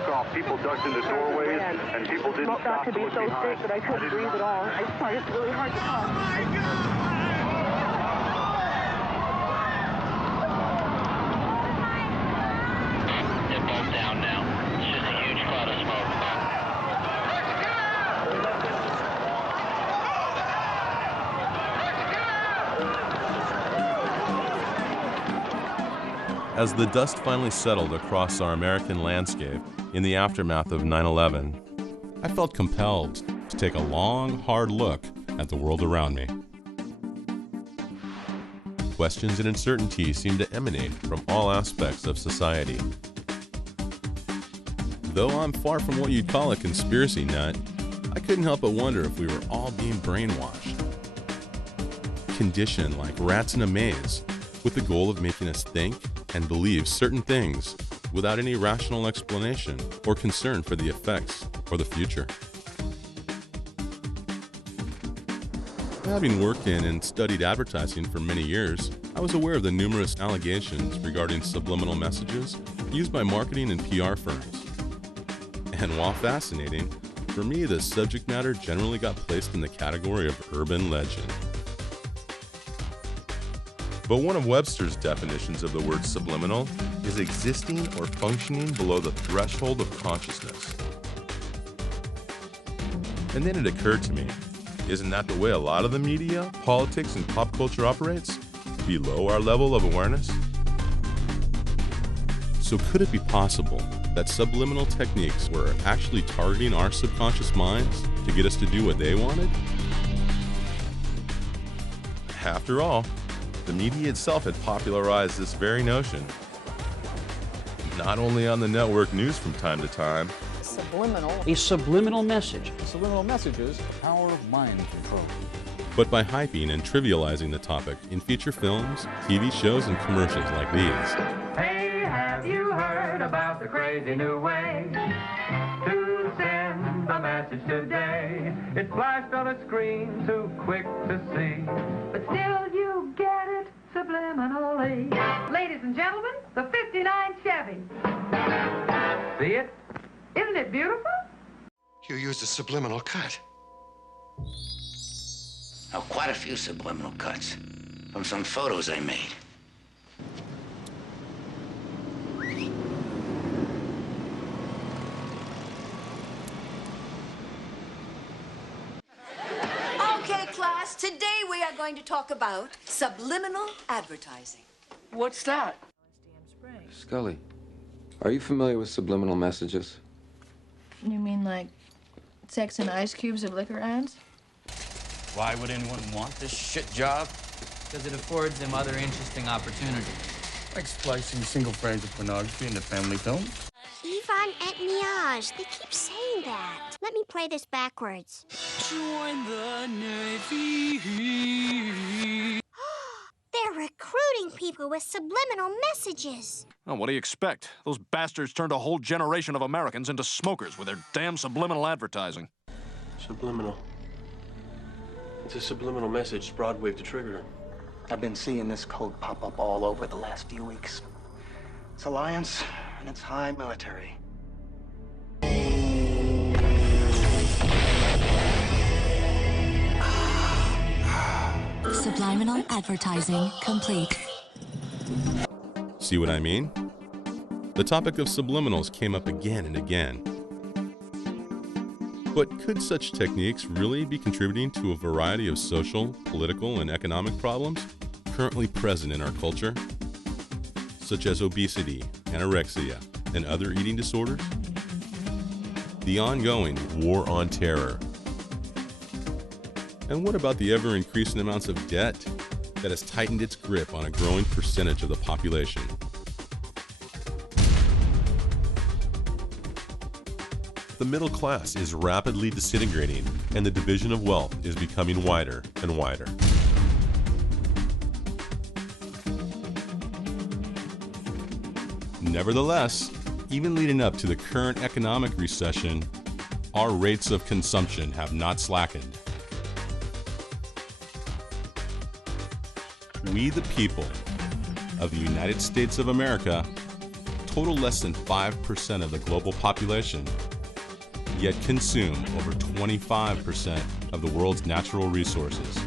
took off, people ducked into doorways, and people didn't stop to be so sick that I couldn't breathe at all. I just find it really hard to talk. They're both down now. It's just a huge cloud of smoke. As the dust finally settled across our American landscape in the aftermath of 9/11, I felt compelled to take a long, hard look at the world around me. Questions and uncertainty seemed to emanate from all aspects of society. Though I'm far from what you'd call a conspiracy nut, I couldn't help but wonder if we were all being brainwashed, conditioned like rats in a maze, with the goal of making us think and believe certain things without any rational explanation or concern for the effects or the future. Having worked in and studied advertising for many years, I was aware of the numerous allegations regarding subliminal messages used by marketing and PR firms. And while fascinating, for me the subject matter generally got placed in the category of urban legend. But one of Webster's definitions of the word subliminal is existing or functioning below the threshold of consciousness. And then it occurred to me, isn't that the way a lot of the media, politics, and pop culture operates? Below our level of awareness? So could it be possible that subliminal techniques were actually targeting our subconscious minds to get us to do what they wanted? After all, the media itself had popularized this very notion, not only on the network news from time to time. A subliminal message. Subliminal messages, the power of mind control. But by hyping and trivializing the topic in feature films, TV shows, and commercials like these. Hey, have you heard about the crazy new way to send a message today? It's flashed on a screen, too quick to see, but still you get it subliminally. Ladies and gentlemen, the 59 Chevy. See it? Isn't it beautiful? You used a subliminal cut. Oh, quite a few subliminal cuts from some photos I made. Okay, class, today we are going to talk about subliminal advertising. What's that? Scully, are you familiar with subliminal messages? You mean like sex and ice cubes of liquor ads? Why would anyone want this shit job? Because it affords them other interesting opportunities. Like splicing single frames of pornography into family films? Yvonne et Miage. They keep saying that. Let me play this backwards. Join the Navy. They're recruiting people with subliminal messages. Oh, what do you expect? Those bastards turned a whole generation of Americans into smokers with their damn subliminal advertising. Subliminal. It's a subliminal message Broadway to trigger. I've been seeing this code pop up all over the last few weeks. It's Alliance, and it's high military. Subliminal advertising complete. See what I mean? The topic of subliminals came up again and again. But could such techniques really be contributing to a variety of social, political, and economic problems currently present in our culture, such as obesity, anorexia, and other eating disorders? The ongoing war on terror. And what about the ever-increasing amounts of debt that has tightened its grip on a growing percentage of the population? The middle class is rapidly disintegrating, and the division of wealth is becoming wider and wider. Nevertheless, even leading up to the current economic recession, our rates of consumption have not slackened. We, the people of the United States of America, total less than 5% of the global population, yet consume over 25% of the world's natural resources.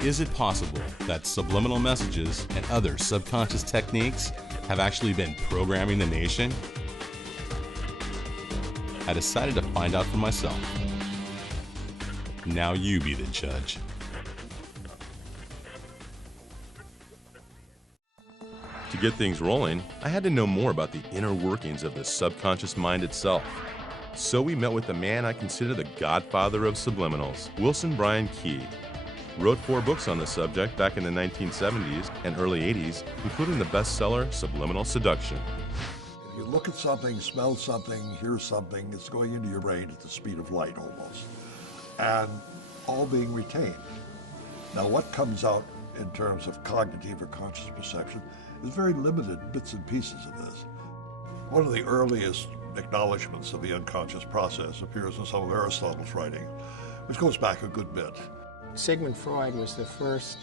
Is it possible that subliminal messages and other subconscious techniques have actually been programming the nation? I decided to find out for myself. Now you be the judge. To get things rolling, I had to know more about the inner workings of the subconscious mind itself. So we met with the man I consider the godfather of subliminals, Wilson Bryan Key. Wrote 4 books on the subject back in the 1970s and early 80s, including the bestseller Subliminal Seduction. If you look at something, smell something, hear something, it's going into your brain at the speed of light almost, and all being retained. Now what comes out in terms of cognitive or conscious perception is very limited bits and pieces of this. One of the earliest acknowledgments of the unconscious process appears in some of Aristotle's writing, which goes back a good bit. Sigmund Freud was the first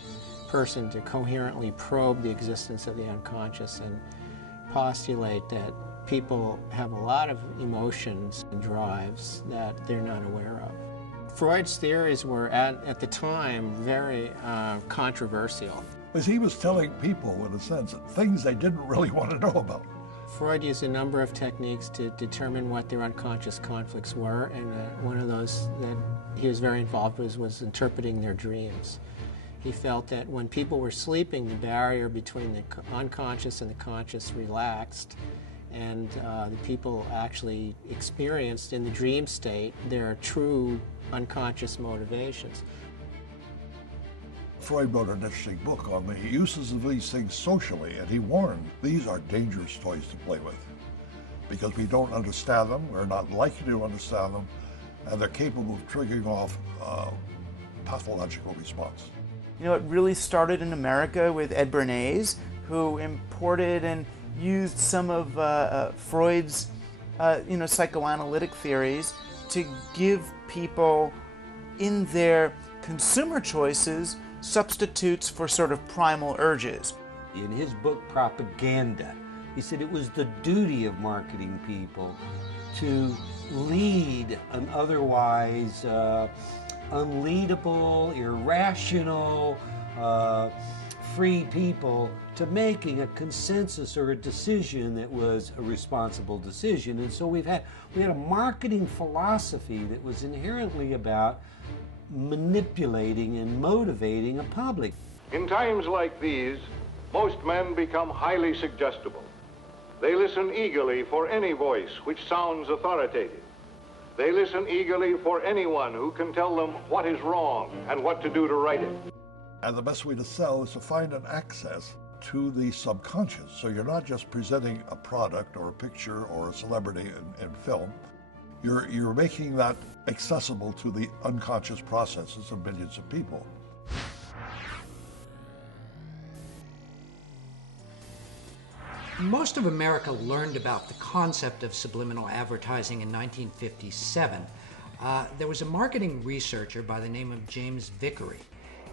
person to coherently probe the existence of the unconscious and postulate that people have a lot of emotions and drives that they're not aware of. Freud's theories were, at the time, very controversial. Because he was telling people, in a sense, things they didn't really want to know about. Freud used a number of techniques to determine what their unconscious conflicts were, and one of those that he was very involved with was interpreting their dreams. He felt that when people were sleeping, the barrier between the unconscious and the conscious relaxed, and the people actually experienced in the dream state their true unconscious motivations. Freud wrote an interesting book on the uses of these things socially, and he warned these are dangerous toys to play with because we don't understand them, we're not likely to understand them, and they're capable of triggering off pathological response. You know, it really started in America with Ed Bernays, who imported and used some of Freud's psychoanalytic theories to give people in their consumer choices substitutes for sort of primal urges. In his book, Propaganda, he said it was the duty of marketing people to lead an otherwise unleadable, irrational, free people to making a consensus or a decision that was a responsible decision. And so we had a marketing philosophy that was inherently about manipulating and motivating a public. In times like these, most men become highly suggestible. They listen eagerly for any voice which sounds authoritative. They listen eagerly for anyone who can tell them what is wrong and what to do to right it. And the best way to sell is to find an access to the subconscious. So you're not just presenting a product or a picture or a celebrity in film. You're making that accessible to the unconscious processes of millions of people. Most of America learned about the concept of subliminal advertising in 1957. There was a marketing researcher by the name of James Vickery,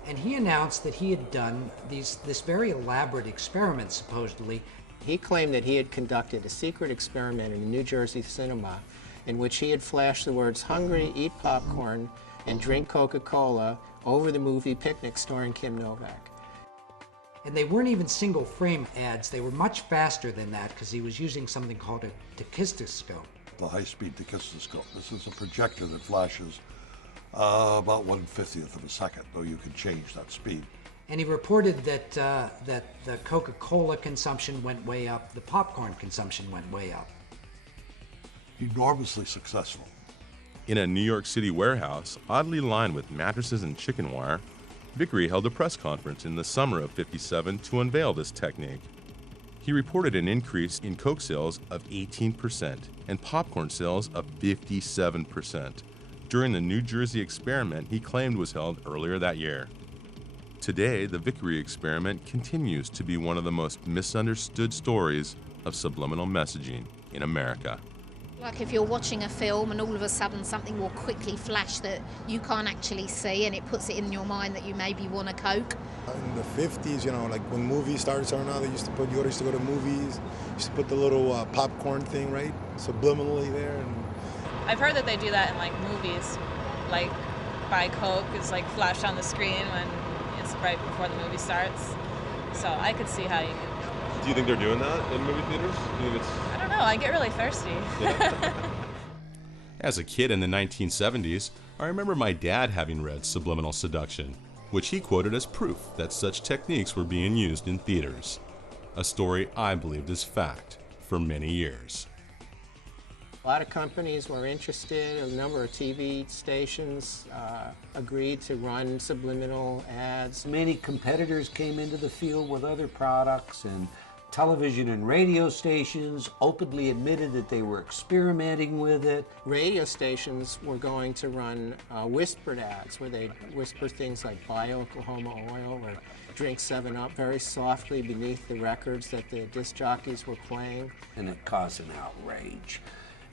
and he announced that he had done this very elaborate experiment, supposedly. He claimed that he had conducted a secret experiment in a New Jersey cinema in which he had flashed the words "hungry, eat popcorn, and drink Coca-Cola" over the movie Picnic starring Kim Novak. And they weren't even single frame ads, they were much faster than that because he was using something called a tachistoscope. The high-speed tachistoscope. This is a projector that flashes about 1/50th of a second, though you can change that speed. And he reported that the Coca-Cola consumption went way up, the popcorn consumption went way up. Enormously successful. In a New York City warehouse, oddly lined with mattresses and chicken wire, Vickery held a press conference in the summer of '57 to unveil this technique. He reported an increase in Coke sales of 18% and popcorn sales of 57% during the New Jersey experiment he claimed was held earlier that year. Today, the Vickery experiment continues to be one of the most misunderstood stories of subliminal messaging in America. Like if you're watching a film and all of a sudden something will quickly flash that you can't actually see, and it puts it in your mind that you maybe want a Coke. In the 50s, you know, like when movies started turning on, they used to put, you used to go to movies, used to put the little popcorn thing, right, subliminally there. And I've heard that they do that in like movies, like buy Coke is like flashed on the screen when it's right before the movie starts. So I could see how you could. Do you think they're doing that in movie theaters? Do you think it's... I don't know, I get really thirsty. Yeah. As a kid in the 1970s, I remember my dad having read Subliminal Seduction, which he quoted as proof that such techniques were being used in theaters. A story I believed as fact for many years. A lot of companies were interested. A number of TV stations agreed to run subliminal ads. Many competitors came into the field with other products, and television and radio stations openly admitted that they were experimenting with it. Radio stations were going to run whispered ads where they'd whisper things like buy Oklahoma oil or drink 7-Up very softly beneath the records that the disc jockeys were playing. And it caused an outrage.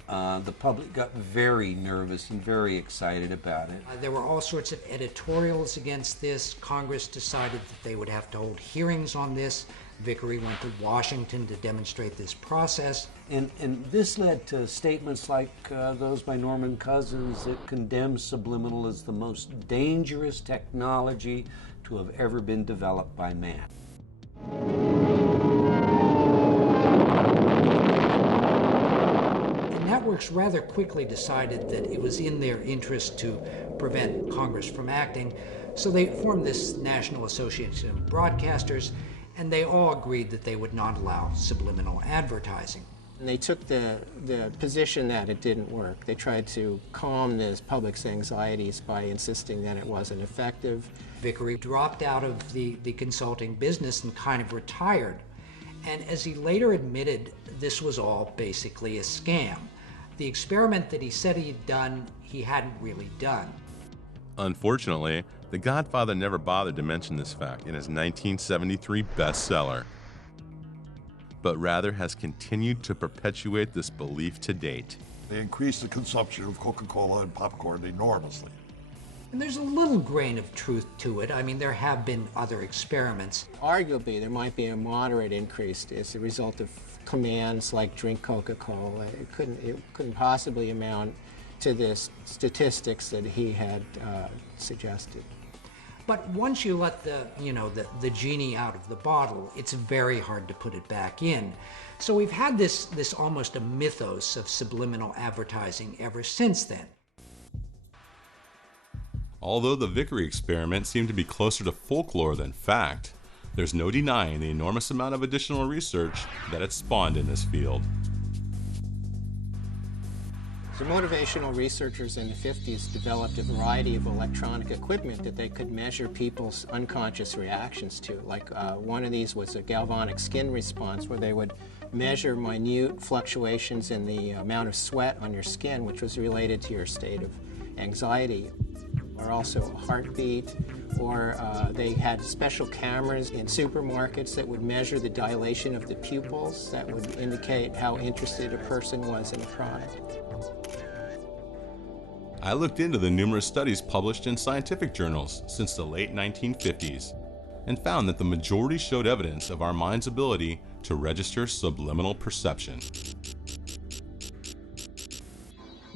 The public got very nervous and very excited about it. There were all sorts of editorials against this. Congress decided that they would have to hold hearings on this. Vickery went to Washington to demonstrate this process. And this led to statements like those by Norman Cousins that condemned subliminal as the most dangerous technology to have ever been developed by man. Networks rather quickly decided that it was in their interest to prevent Congress from acting, so they formed this National Association of Broadcasters, and they all agreed that they would not allow subliminal advertising. And they took the position that it didn't work. They tried to calm the public's anxieties by insisting that it wasn't effective. Vickery dropped out of the consulting business and kind of retired. And as he later admitted, this was all basically a scam. The experiment that he said he'd done, he hadn't really done. Unfortunately, The Godfather never bothered to mention this fact in his 1973 bestseller, but rather has continued to perpetuate this belief to date. They increased the consumption of Coca-Cola and popcorn enormously. And there's a little grain of truth to it. I mean, there have been other experiments. Arguably, there might be a moderate increase as a result of commands like drink Coca-Cola. It couldn't possibly amount to the statistics that he had suggested. But once you let the genie out of the bottle, it's very hard to put it back in. So we've had this almost a mythos of subliminal advertising ever since then. Although the Vickery experiment seemed to be closer to folklore than fact, there's no denying the enormous amount of additional research that it spawned in this field. So motivational researchers in the 50s developed a variety of electronic equipment that they could measure people's unconscious reactions to. Like one of these was a galvanic skin response where they would measure minute fluctuations in the amount of sweat on your skin, which was related to your state of anxiety. Or also a heartbeat, or they had special cameras in supermarkets that would measure the dilation of the pupils that would indicate how interested a person was in a product. I looked into the numerous studies published in scientific journals since the late 1950s and found that the majority showed evidence of our mind's ability to register subliminal perception.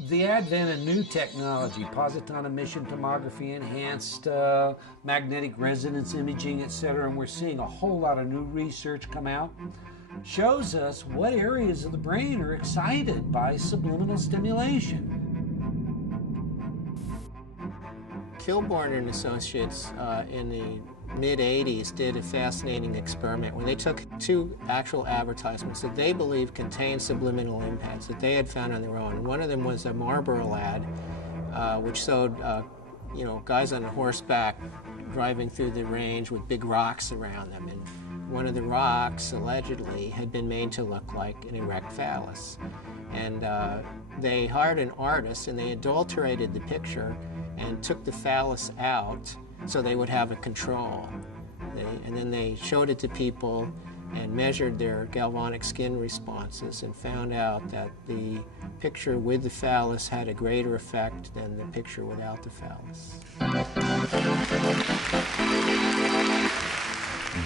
The advent of new technology, positron emission tomography, enhanced magnetic resonance imaging, etc., and we're seeing a whole lot of new research come out, shows us what areas of the brain are excited by subliminal stimulation. Kilborn and Associates in the mid-'80s did a fascinating experiment where they took two actual advertisements that they believed contained subliminal impacts that they had found on their own. And one of them was a Marlboro ad, which showed guys on a horseback driving through the range with big rocks around them. And one of the rocks, allegedly, had been made to look like an erect phallus. And they hired an artist and they adulterated the picture and took the phallus out so they would have a control. And then they showed it to people and measured their galvanic skin responses and found out that the picture with the phallus had a greater effect than the picture without the phallus.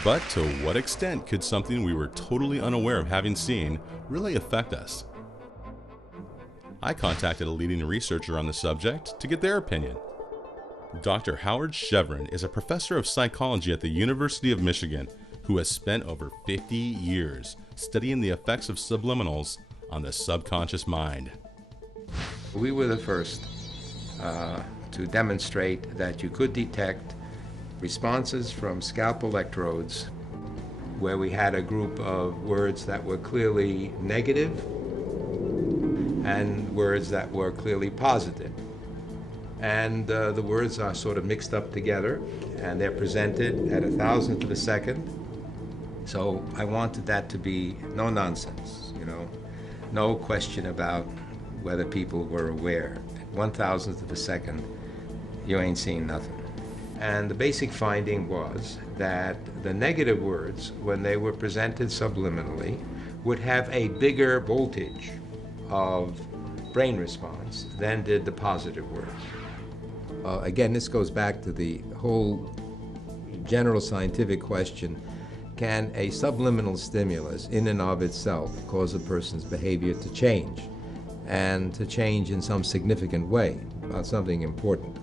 But to what extent could something we were totally unaware of having seen really affect us? I contacted a leading researcher on the subject to get their opinion. Dr. Howard Chevron is a professor of psychology at the University of Michigan who has spent over 50 years studying the effects of subliminals on the subconscious mind. We were the first to demonstrate that you could detect responses from scalp electrodes where we had a group of words that were clearly negative and words that were clearly positive. And the words are sort of mixed up together, and they're presented at 1,000th of a second. So I wanted that to be no nonsense, you know, no question about whether people were aware. At 1,000th of a second, you ain't seen nothing. And the basic finding was that the negative words, when they were presented subliminally, would have a bigger voltage of brain response than did the positive words. Again, this goes back to the whole general scientific question, can a subliminal stimulus in and of itself cause a person's behavior to change, and to change in some significant way about something important?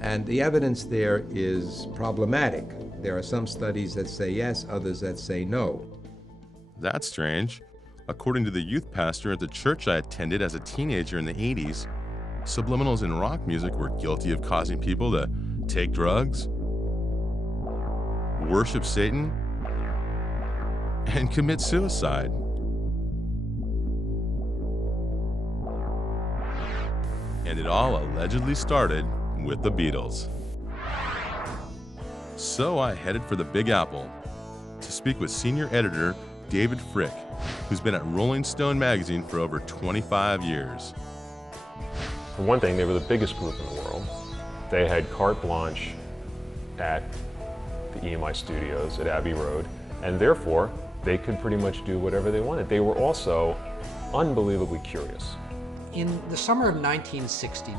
And the evidence there is problematic. There are some studies that say yes, others that say no. That's strange. According to the youth pastor at the church I attended as a teenager in the 80s, subliminals in rock music were guilty of causing people to take drugs, worship Satan, and commit suicide. And it all allegedly started with the Beatles. So I headed for the Big Apple to speak with senior editor David Frick, who's been at Rolling Stone magazine for over 25 years. For one thing, they were the biggest group in the world. They had carte blanche at the EMI studios at Abbey Road, and therefore they could pretty much do whatever they wanted. They were also unbelievably curious. In the summer of 1969,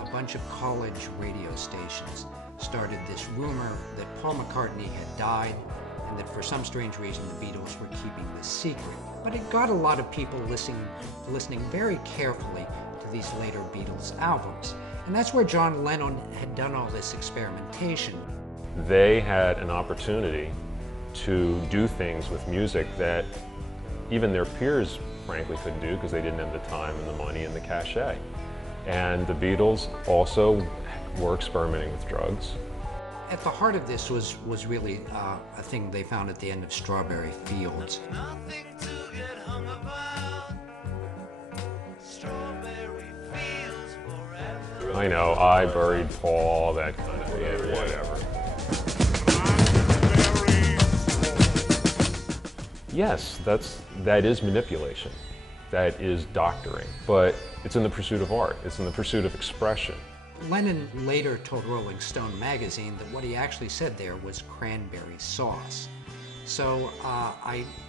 a bunch of college radio stations started this rumor that Paul McCartney had died and that for some strange reason the Beatles were keeping this secret. But it got a lot of people listening very carefully to these later Beatles albums. And that's where John Lennon had done all this experimentation. They had an opportunity to do things with music that even their peers frankly couldn't do because they didn't have the time and the money and the cachet. And the Beatles also were experimenting with drugs. At the heart of this was really a thing they found at the end of Strawberry Fields. I know, I buried Paul, that kind of thing, whatever. Yes, that is manipulation. That is doctoring. But it's in the pursuit of art. It's in the pursuit of expression. Lennon later told Rolling Stone magazine that what he actually said there was cranberry sauce. So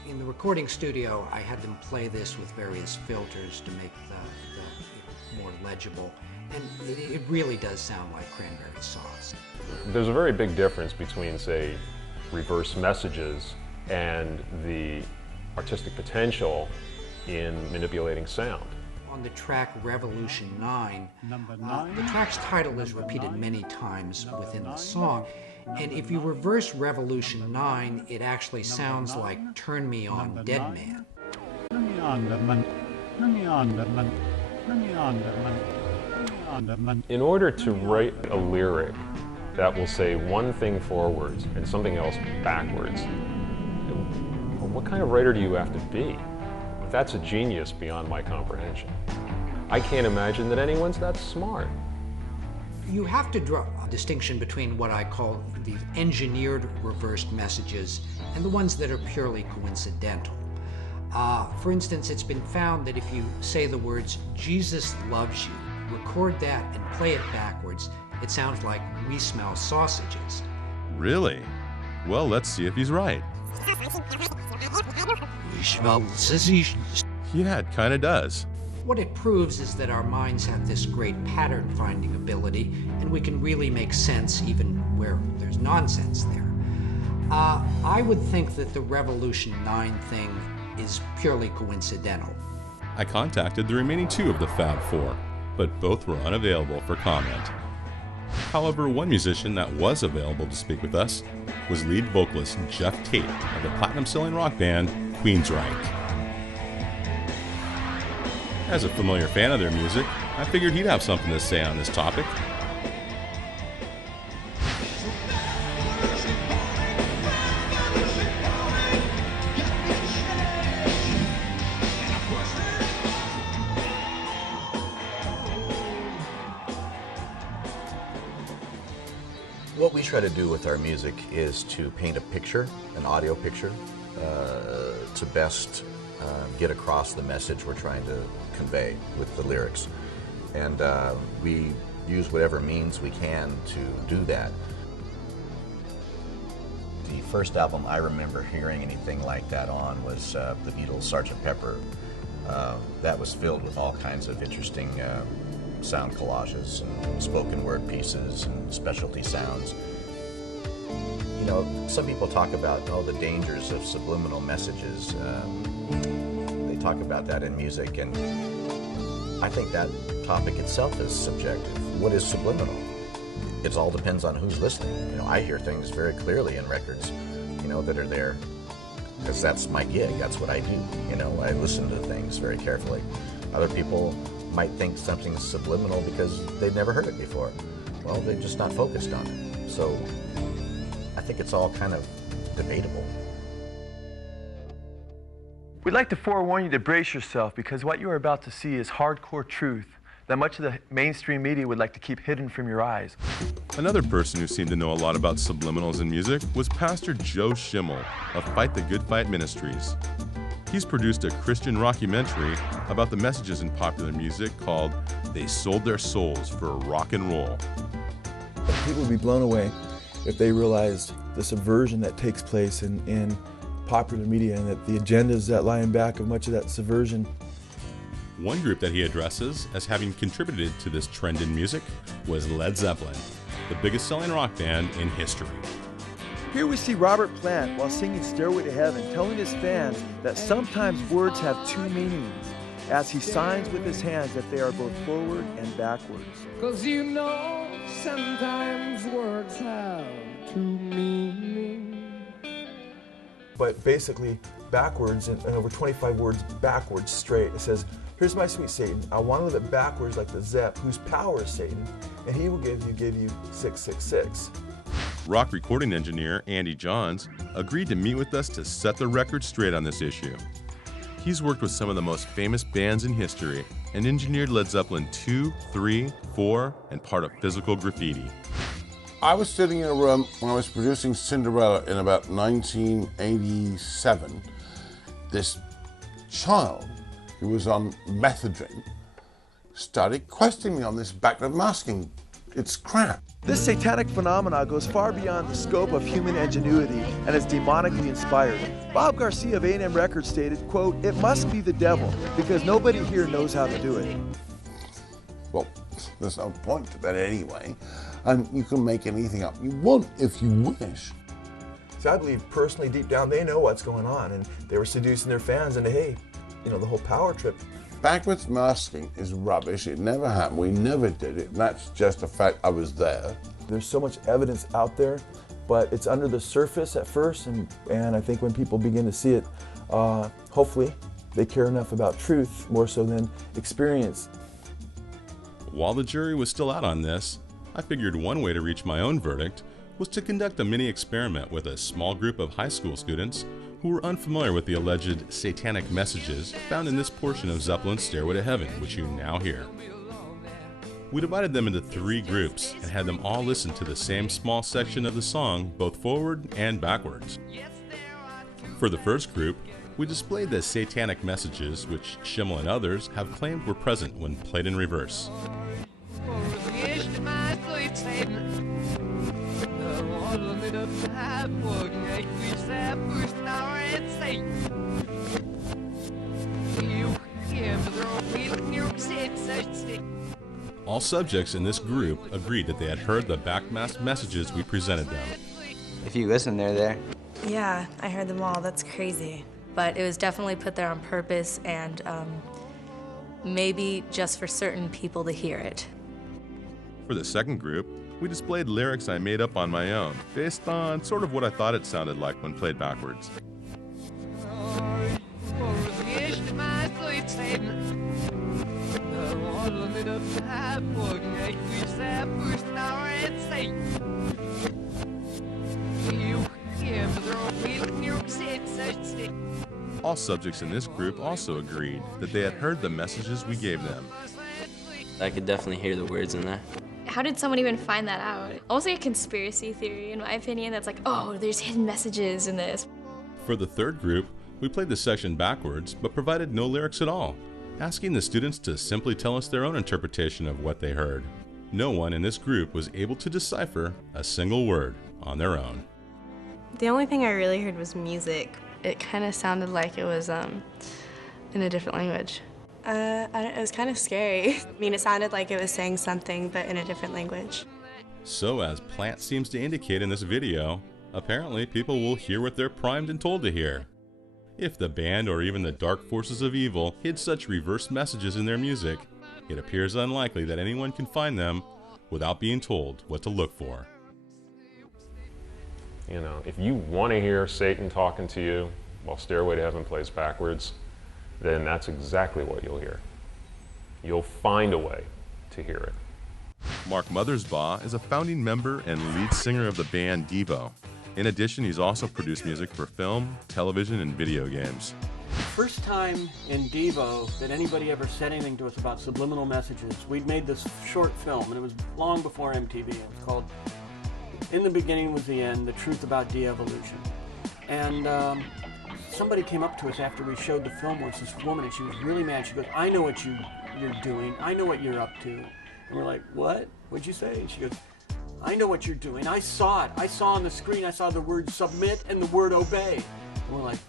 in the recording studio, I had them play this with various filters to make the more legible. And it really does sound like cranberry sauce. There's a very big difference between, say, reverse messages and the artistic potential in manipulating sound. On the track Revolution 9, the track's title is repeated many times within the song. And if you reverse Revolution 9, it actually sounds like Turn Me On, Dead Man. In order to write a lyric that will say one thing forwards and something else backwards, what kind of writer do you have to be? That's a genius beyond my comprehension. I can't imagine that anyone's that smart. You have to draw a distinction between what I call the engineered reversed messages and the ones that are purely coincidental. For instance, it's been found that if you say the words, "Jesus loves you," record that and play it backwards, it sounds like "We smell sausages." Really? Well, let's see if he's right. Yeah, it kind of does. What it proves is that our minds have this great pattern-finding ability, and we can really make sense even where there's nonsense there. I would think that the Revolution 9 thing is purely coincidental. I contacted the remaining two of the Fab Four, but both were unavailable for comment. However, one musician that was available to speak with us was lead vocalist Jeff Tate of the platinum-selling rock band Queensryche. As a familiar fan of their music, I figured he'd have something to say on this topic. What we try to do with our music is to paint a picture, an audio picture, to best get across the message we're trying to convey with the lyrics. And we use whatever means we can to do that. The first album I remember hearing anything like that on was the Beatles' Sgt. Pepper. That was filled with all kinds of interesting sound collages and spoken word pieces and specialty sounds. You know, some people talk about, the dangers of subliminal messages. They talk about that in music, and I think that topic itself is subjective. What is subliminal? It all depends on who's listening. You know, I hear things very clearly in records, that are there, because that's my gig, that's what I do. I listen to things very carefully. Other people might think something's subliminal because they've never heard it before. Well, they're just not focused on it. So I think it's all kind of debatable. We'd like to forewarn you to brace yourself, because what you are about to see is hardcore truth that much of the mainstream media would like to keep hidden from your eyes. Another person who seemed to know a lot about subliminals in music was Pastor Joe Schimmel of Fight the Good Fight Ministries. He's produced a Christian rockumentary about the messages in popular music called They Sold Their Souls for Rock and Roll. People would be blown away if they realized the subversion that takes place in popular media, and that the agendas that lie in back of much of that subversion. One group that he addresses as having contributed to this trend in music was Led Zeppelin, the biggest selling rock band in history. Here we see Robert Plant, while singing Stairway to Heaven, telling his fans that sometimes words have two meanings, as he signs with his hands that they are both forward and backwards. 'Cause sometimes words have two meanings. But basically, backwards, and over 25 words backwards straight, it says, "Here's my sweet Satan. I want to live it backwards like the Zepp, whose power is Satan, and he will give you 666. Rock recording engineer Andy Johns agreed to meet with us to set the record straight on this issue. He's worked with some of the most famous bands in history and engineered Led Zeppelin 2, 3, 4, and part of Physical Graffiti. I was sitting in a room when I was producing Cinderella in about 1987. This child who was on methadone started questioning me on this background masking. It's crap. This satanic phenomena goes far beyond the scope of human ingenuity and is demonically inspired. Bob Garcia of A&M Records stated, quote, "It must be the devil because nobody here knows how to do it." Well, there's no point to that anyway. And you can make anything up you want if you wish. So I believe personally, deep down, they know what's going on, and they were seducing their fans into, hey, the whole power trip. Backwards masking is rubbish. It never happened. We never did it. That's just a fact. I was there. There's so much evidence out there, but it's under the surface at first, and I think when people begin to see it, hopefully they care enough about truth more so than experience. While the jury was still out on this, I figured one way to reach my own verdict was to conduct a mini experiment with a small group of high school students who were unfamiliar with the alleged satanic messages found in this portion of Zeppelin's Stairway to Heaven, which you now hear. We divided them into 3 groups and had them all listen to the same small section of the song, both forward and backwards. For the first group, we displayed the satanic messages which Schimmel and others have claimed were present when played in reverse. All subjects in this group agreed that they had heard the backmasked messages we presented them. If you listen, they're there. Yeah, I heard them all. That's crazy. But it was definitely put there on purpose and maybe just for certain people to hear it. For the second group, we displayed lyrics I made up on my own, based on sort of what I thought it sounded like when played backwards. All subjects in this group also agreed that they had heard the messages we gave them. I could definitely hear the words in there. How did someone even find that out? Almost like a conspiracy theory, in my opinion, that's like, oh, there's hidden messages in this. For the third group, we played the section backwards, but provided no lyrics at all, asking the students to simply tell us their own interpretation of what they heard. No one in this group was able to decipher a single word on their own. The only thing I really heard was music. It kind of sounded like it was in a different language. It was kind of scary. I mean, it sounded like it was saying something, but in a different language. So, as Plant seems to indicate in this video, apparently people will hear what they're primed and told to hear. If the band or even the dark forces of evil hid such reverse messages in their music, it appears unlikely that anyone can find them without being told what to look for. You know, if you want to hear Satan talking to you while Stairway to Heaven plays backwards, then that's exactly what you'll hear. You'll find a way to hear it. Mark Mothersbaugh is a founding member and lead singer of the band Devo. In addition, he's also produced music for film, television, and video games. First time in Devo that anybody ever said anything to us about subliminal messages, we'd made this short film, and it was long before MTV. It was called In the Beginning Was the End, The Truth About De-Evolution. And somebody came up to us after we showed the film once, this woman, and she was really mad. She goes, I know what you're doing. I know what you're up to. And we're like, what? What'd you say? And she goes, I know what you're doing. I saw it. I saw on the screen, I saw the word submit and the word obey. And we're like,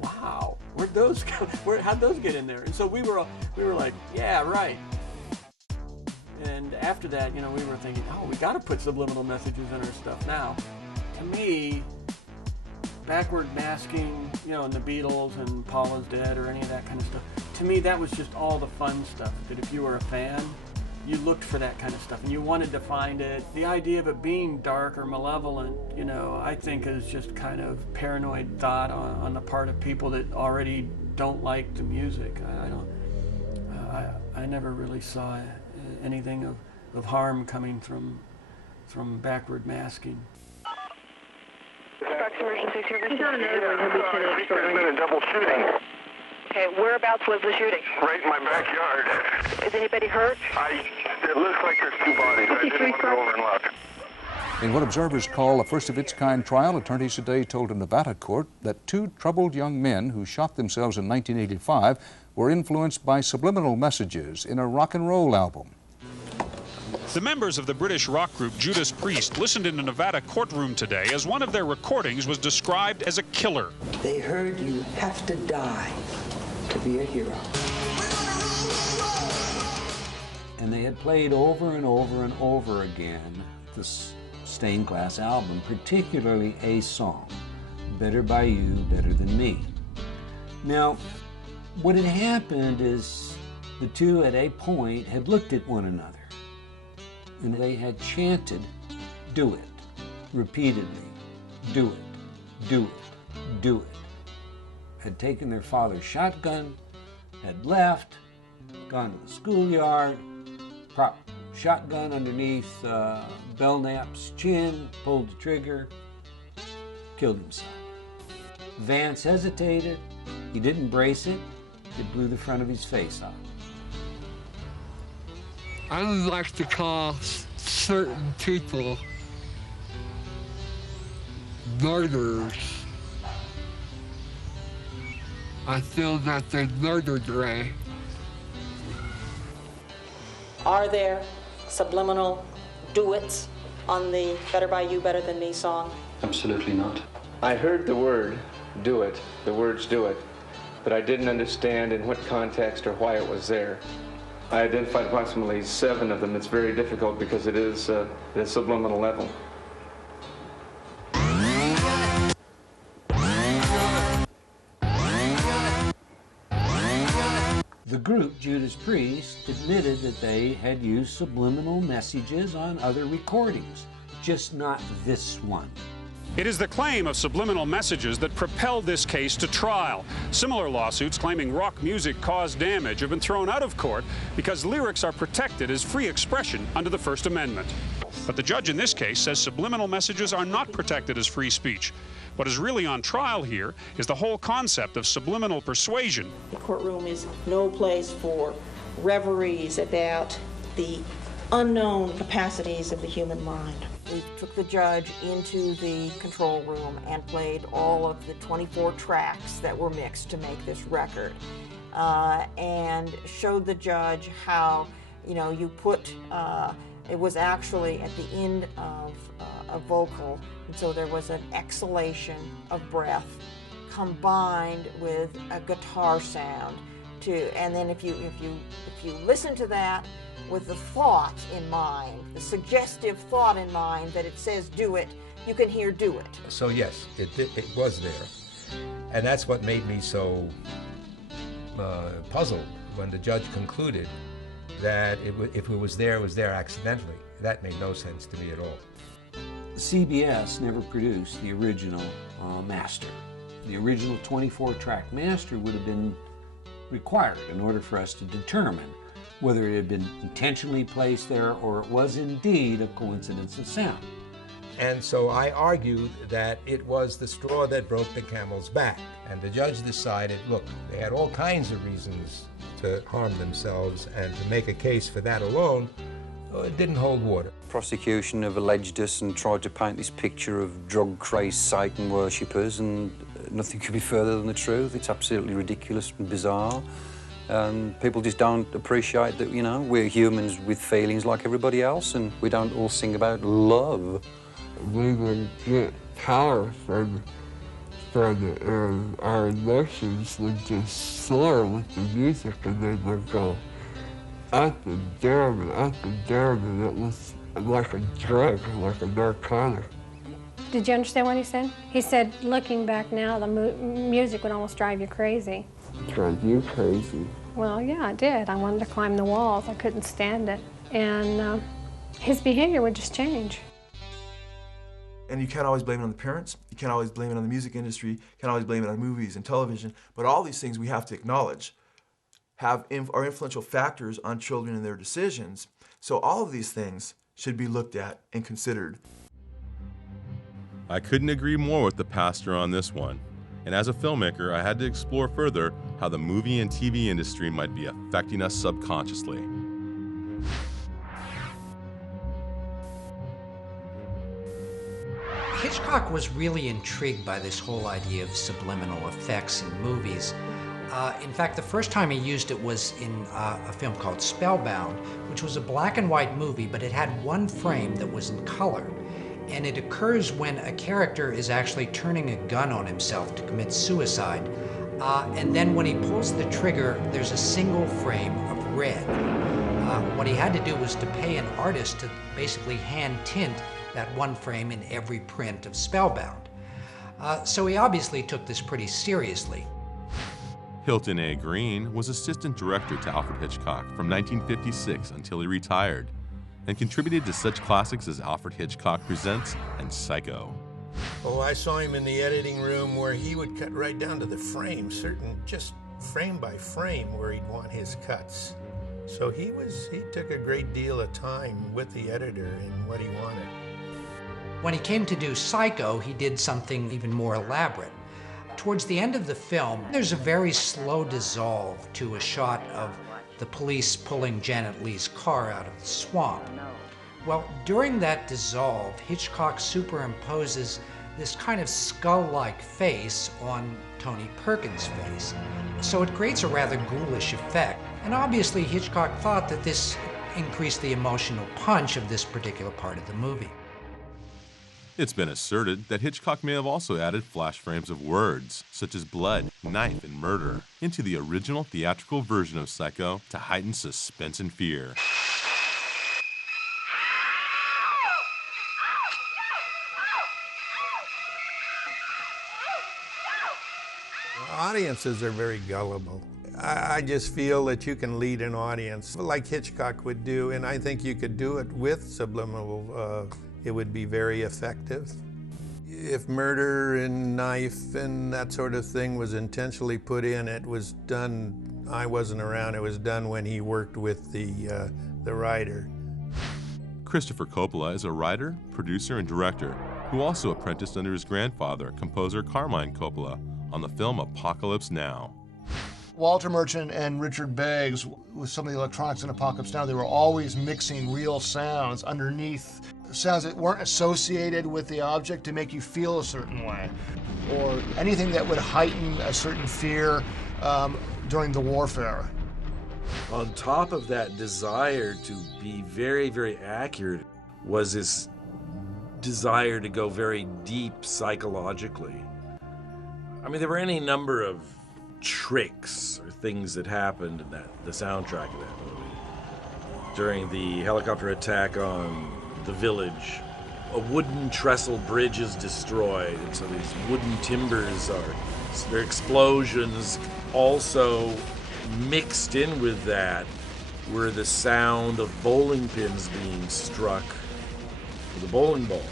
wow, where'd those go? How'd those get in there? And so we were like, yeah, right. And after that, you know, we were thinking, oh, we got to put subliminal messages in our stuff now. To me, backward masking, you know, and the Beatles and Paula's Dead or any of that kind of stuff, to me, that was just all the fun stuff. That if you were a fan, you looked for that kind of stuff and you wanted to find it. The idea of it being dark or malevolent, you know, I think is just kind of paranoid thought on the part of people that already don't like the music. I never really saw anything of harm coming from backward masking. Emergency service. He's on another one. He'll be sitting next door. There's been a double shooting. Okay, whereabouts was the shooting? Right in my backyard. Is anybody hurt? It looks like there's two bodies. I didn't want to go over and look. In what observers call a first-of-its-kind trial, attorneys today told a Nevada court that two troubled young men who shot themselves in 1985 were influenced by subliminal messages in a rock and roll album. The members of the British rock group Judas Priest listened in a Nevada courtroom today as one of their recordings was described as a killer. They heard you have to die to be a hero. And they had played over and over and over again this stained glass album, particularly a song, Better By You, Better Than Me. Now, what had happened is the two at a point had looked at one another and they had chanted, do it, repeatedly, do it, do it, do it. Had taken their father's shotgun, had left, gone to the schoolyard, propped shotgun underneath Belknap's chin, pulled the trigger, killed himself. Vance hesitated, he didn't brace it, it blew the front of his face off. I would like to call certain people murderers. I feel that they murdered Ray. Are there subliminal do-its on the Better By You, Better Than Me song? Absolutely not. I heard the word do it, the words do it, but I didn't understand in what context or why it was there. I identified approximately 7 of them. It's very difficult because it is at a subliminal level. The group, Judas Priest, admitted that they had used subliminal messages on other recordings, just not this one. It is the claim of subliminal messages that propelled this case to trial. Similar lawsuits claiming rock music caused damage have been thrown out of court because lyrics are protected as free expression under the First Amendment. But the judge in this case says subliminal messages are not protected as free speech. What is really on trial here is the whole concept of subliminal persuasion. The courtroom is no place for reveries about the unknown capacities of the human mind. We took the judge into the control room and played all of the 24 tracks that were mixed to make this record, and showed the judge how, you put, it was actually at the end of a vocal, and so there was an exhalation of breath combined with a guitar sound and then if you listen to that with the thought in mind, the suggestive thought in mind that it says do it, you can hear do it. So yes, it was there. And that's what made me so puzzled when the judge concluded that if it was there accidentally. That made no sense to me at all. CBS never produced the original master. The original 24-track master would have been required in order for us to determine whether it had been intentionally placed there or it was indeed a coincidence of sound. And so I argued that it was the straw that broke the camel's back. And the judge decided, look, they had all kinds of reasons to harm themselves, and to make a case for that alone, it didn't hold water. Prosecution have alleged us and tried to paint this picture of drug-crazed Satan worshippers, and nothing could be further than the truth. It's absolutely ridiculous and bizarre. And people just don't appreciate that, we're humans with feelings like everybody else, and we don't all sing about love. We would get power from it, and our emotions would just soar with the music, and then would go up and down and up and down, and it was like a drug, like a narcotic. Did you understand what he said? He said, looking back now, the music would almost drive you crazy. Drive you crazy? Well, yeah, it did. I wanted to climb the walls. I couldn't stand it. And his behavior would just change. And you can't always blame it on the parents. You can't always blame it on the music industry. You can't always blame it on movies and television. But all these things we have to acknowledge are influential factors on children and their decisions. So all of these things should be looked at and considered. I couldn't agree more with the pastor on this one. And as a filmmaker, I had to explore further how the movie and TV industry might be affecting us subconsciously. Hitchcock was really intrigued by this whole idea of subliminal effects in movies. In fact, the first time he used it was in a film called Spellbound, which was a black and white movie, but it had one frame that was in color. And it occurs when a character is actually turning a gun on himself to commit suicide. And then when he pulls the trigger, there's a single frame of red. What he had to do was to pay an artist to basically hand tint that one frame in every print of Spellbound. So he obviously took this pretty seriously. Hilton A. Green was assistant director to Alfred Hitchcock from 1956 until he retired, and contributed to such classics as Alfred Hitchcock Presents and Psycho. Oh, I saw him in the editing room where he would cut right down to the frame, just frame by frame where he'd want his cuts. So he took a great deal of time with the editor in what he wanted. When he came to do Psycho, he did something even more elaborate. Towards the end of the film, there's a very slow dissolve to a shot of the police pulling Janet Leigh's car out of the swamp. Well, during that dissolve, Hitchcock superimposes this kind of skull-like face on Tony Perkins' face. So it creates a rather ghoulish effect. And obviously Hitchcock thought that this increased the emotional punch of this particular part of the movie. It's been asserted that Hitchcock may have also added flash frames of words, such as blood, knife, and murder, into the original theatrical version of Psycho to heighten suspense and fear. Audiences are very gullible. I just feel that you can lead an audience like Hitchcock would do, and I think you could do it with subliminal. It would be very effective. If murder and knife and that sort of thing was intentionally put in, it was done, I wasn't around, it was done when he worked with the writer. Christopher Coppola is a writer, producer, and director who also apprenticed under his grandfather, composer Carmine Coppola, on the film Apocalypse Now. Walter Merchant and Richard Beggs, with some of the electronics in Apocalypse Now, they were always mixing real sounds underneath sounds that weren't associated with the object to make you feel a certain way, or anything that would heighten a certain fear during the warfare. On top of that desire to be very, very accurate was this desire to go very deep psychologically. I mean, there were any number of tricks or things that happened in the soundtrack of that movie. During the helicopter attack on the village, a wooden trestle bridge is destroyed, and so these wooden timbers their explosions. Also mixed in with that were the sound of bowling pins being struck with a bowling ball.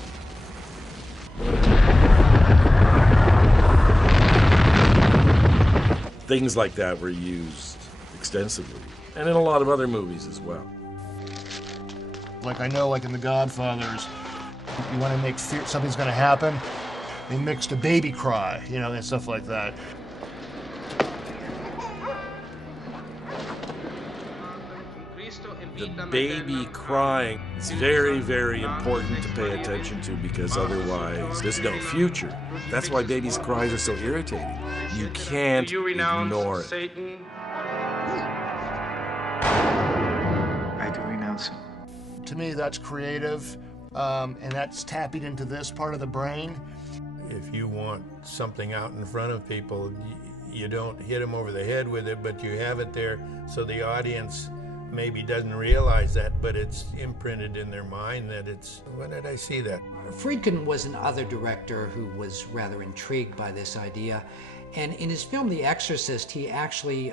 Things like that were used extensively, and in a lot of other movies as well. Like I know, like in The Godfathers, you want to make fear something's going to happen, they mixed a baby cry, you know, and stuff like that. The baby crying is very, very important to pay attention to, because otherwise there's no future. That's why babies' cries are so irritating. You can't ignore it. Satan? I do renounce him. To me, that's creative, and that's tapping into this part of the brain. If you want something out in front of people, you don't hit them over the head with it, but you have it there so the audience maybe doesn't realize that, but it's imprinted in their mind that it's, when did I see that? Friedkin was another director who was rather intrigued by this idea. And in his film, The Exorcist, he actually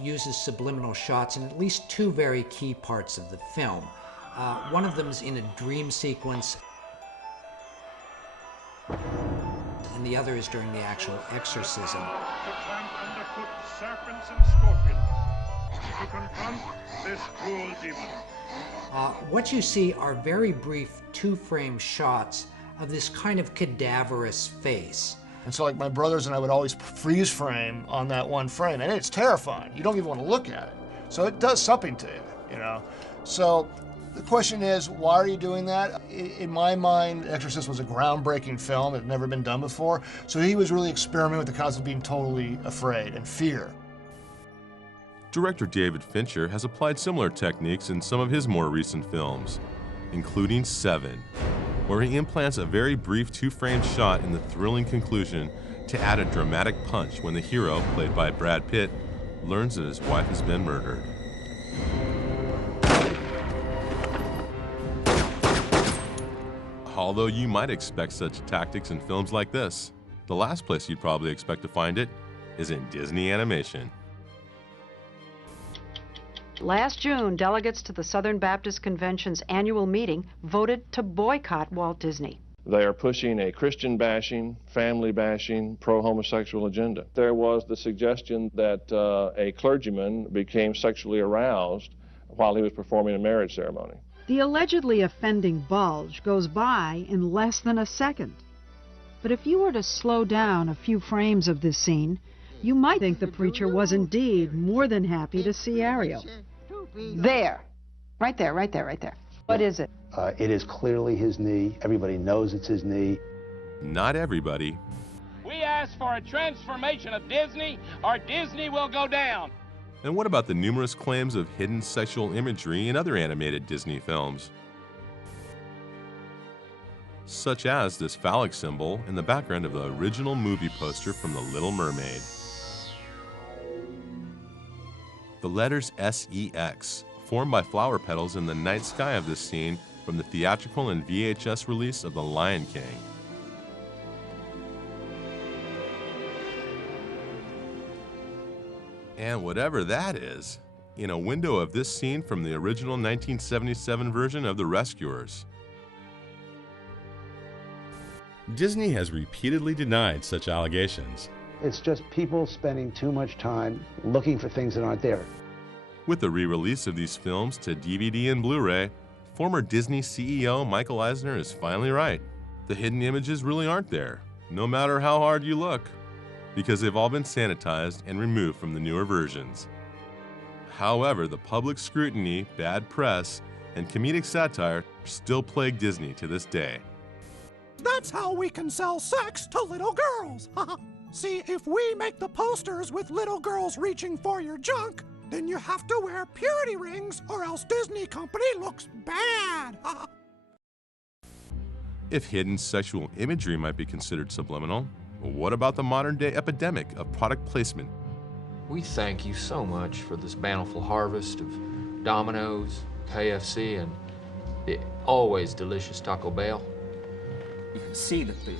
uses subliminal shots in at least two very key parts of the film. One of them is in a dream sequence, and the other is during the actual exorcism. To tramp underfoot serpents and scorpions, to confront this cruel demon. What you see are very brief two-frame shots of this kind of cadaverous face. And so like my brothers and I would always freeze frame on that one frame, and it's terrifying. You don't even want to look at it. So it does something to you, you know? So the question is, why are you doing that? In my mind, Exorcist was a groundbreaking film. It had never been done before. So he was really experimenting with the concept of being totally afraid and fear. Director David Fincher has applied similar techniques in some of his more recent films, including Seven, where he implants a very brief two-frame shot in the thrilling conclusion to add a dramatic punch when the hero, played by Brad Pitt, learns that his wife has been murdered. Although you might expect such tactics in films like this, the last place you'd probably expect to find it is in Disney animation. Last June, delegates to the Southern Baptist Convention's annual meeting voted to boycott Walt Disney. They are pushing a Christian bashing, family bashing, pro-homosexual agenda. There was the suggestion that a clergyman became sexually aroused while he was performing a marriage ceremony. The allegedly offending bulge goes by in less than a second. But if you were to slow down a few frames of this scene, you might think the preacher was indeed more than happy to see Ariel. There. Right there, right there, right there. What is it? It is clearly his knee. Everybody knows it's his knee. Not everybody. We ask for a transformation of Disney, or Disney will go down. And what about the numerous claims of hidden sexual imagery in other animated Disney films? such as this phallic symbol in the background of the original movie poster from The Little Mermaid. The letters SEX, formed by flower petals in the night sky of this scene from the theatrical and VHS release of The Lion King. And whatever that is, in a window of this scene from the original 1977 version of The Rescuers. Disney has repeatedly denied such allegations. It's just people spending too much time looking for things that aren't there. With the re-release of these films to DVD and Blu-ray, former Disney CEO Michael Eisner is finally right. The hidden images really aren't there, no matter how hard you look, because they've all been sanitized and removed from the newer versions. However, the public scrutiny, bad press, and comedic satire still plague Disney to this day. That's how we can sell sex to little girls. See, if we make the posters with little girls reaching for your junk, then you have to wear purity rings or else Disney Company looks bad. If hidden sexual imagery might be considered subliminal, what about the modern-day epidemic of product placement? We thank you so much for this bountiful harvest of Domino's, KFC, and the always delicious Taco Bell. You can see that the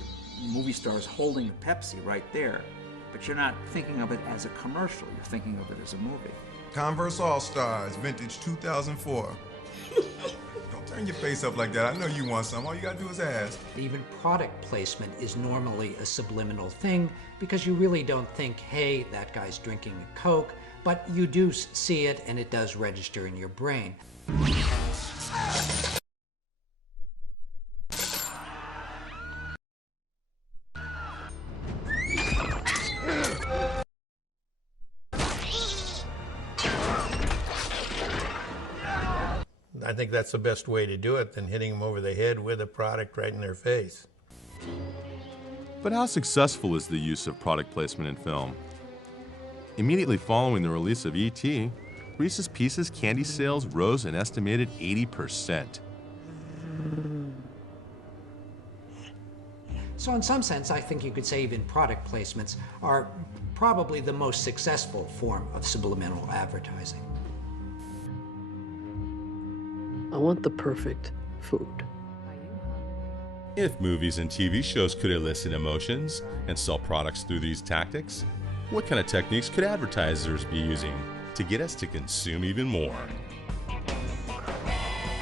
movie star is holding a Pepsi right there, but you're not thinking of it as a commercial, you're thinking of it as a movie. Converse All-Stars, vintage 2004. Don't turn your face up like that. I know you want some. All you gotta do is ask. Even product placement is normally a subliminal thing because you really don't think, hey, that guy's drinking a Coke, but you do see it and it does register in your brain. I think that's the best way to do it than hitting them over the head with a product right in their face. But how successful is the use of product placement in film? Immediately following the release of E.T., Reese's Pieces candy sales rose an estimated 80%. So in some sense, I think you could say even product placements are probably the most successful form of subliminal advertising. I want the perfect food. If movies and TV shows could elicit emotions and sell products through these tactics, what kind of techniques could advertisers be using to get us to consume even more?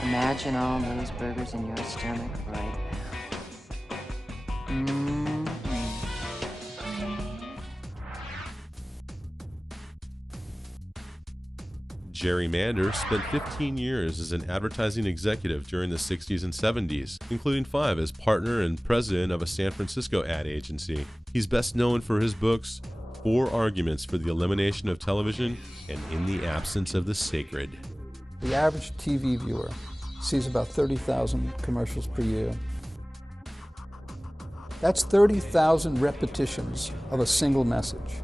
Imagine all those burgers in your stomach right now. Jerry Mander spent 15 years as an advertising executive during the 60s and 70s, including 5 as partner and president of a San Francisco ad agency. He's best known for his books, 4 Arguments for the Elimination of Television and In the Absence of the Sacred. The average TV viewer sees about 30,000 commercials per year. That's 30,000 repetitions of a single message.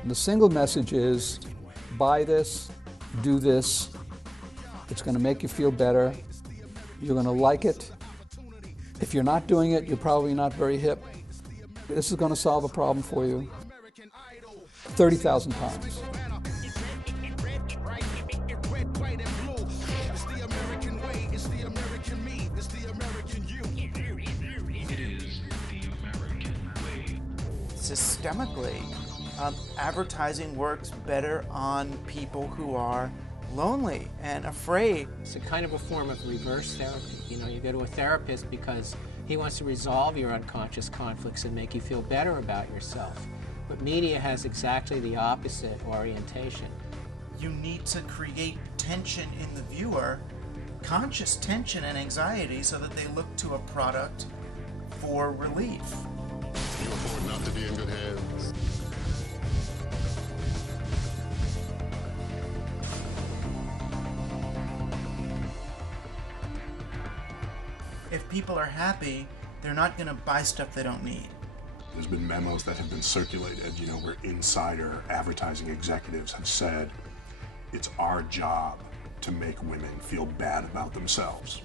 And the single message is, buy this, do this, it's going to make you feel better, you're going to like it. If you're not doing it, you're probably not very hip. This is going to solve a problem for you 30,000 times. Systemically, advertising works better on people who are lonely and afraid. It's a kind of a form of reverse therapy. You know, you go to a therapist because he wants to resolve your unconscious conflicts and make you feel better about yourself. But media has exactly the opposite orientation. You need to create tension in the viewer, conscious tension and anxiety, so that they look to a product for relief. You afford not to be in good hands. If people are happy, they're not going to buy stuff they don't need. There's been memos that have been circulated, where insider advertising executives have said, it's our job to make women feel bad about themselves.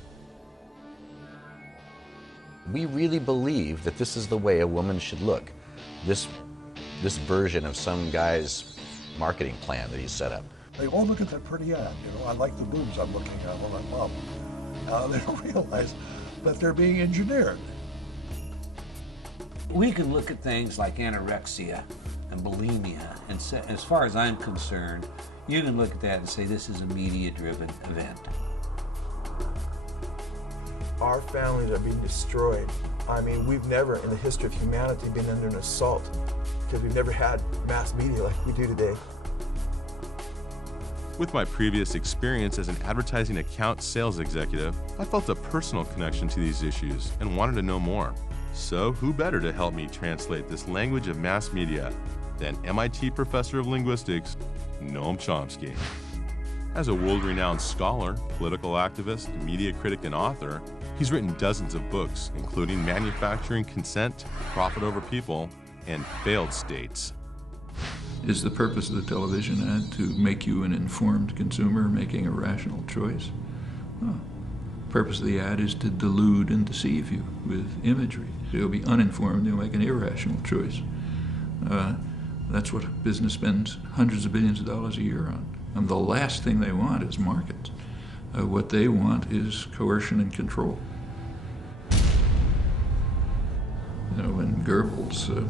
We really believe that this is the way a woman should look. This version of some guy's marketing plan that he's set up. They, oh, look at that pretty ad. You know, I like the boobs I'm looking at while I'm up. They don't realize that they're being engineered. We can look at things like anorexia and bulimia, and say, as far as I'm concerned, you can look at that and say this is a media-driven event. Our families are being destroyed. I mean, we've never in the history of humanity been under an assault because we've never had mass media like we do today. With my previous experience as an advertising account sales executive, I felt a personal connection to these issues and wanted to know more. So who better to help me translate this language of mass media than MIT professor of linguistics, Noam Chomsky. As a world-renowned scholar, political activist, media critic, and author, he's written dozens of books, including Manufacturing Consent, Profit Over People, and Failed States. Is the purpose of the television ad to make you an informed consumer making a rational choice? Well, the purpose of the ad is to delude and deceive you with imagery. You'll be uninformed, you'll make an irrational choice. That's what business spends hundreds of billions of dollars a year on. And the last thing they want is markets. What they want is coercion and control. You know, when Goebbels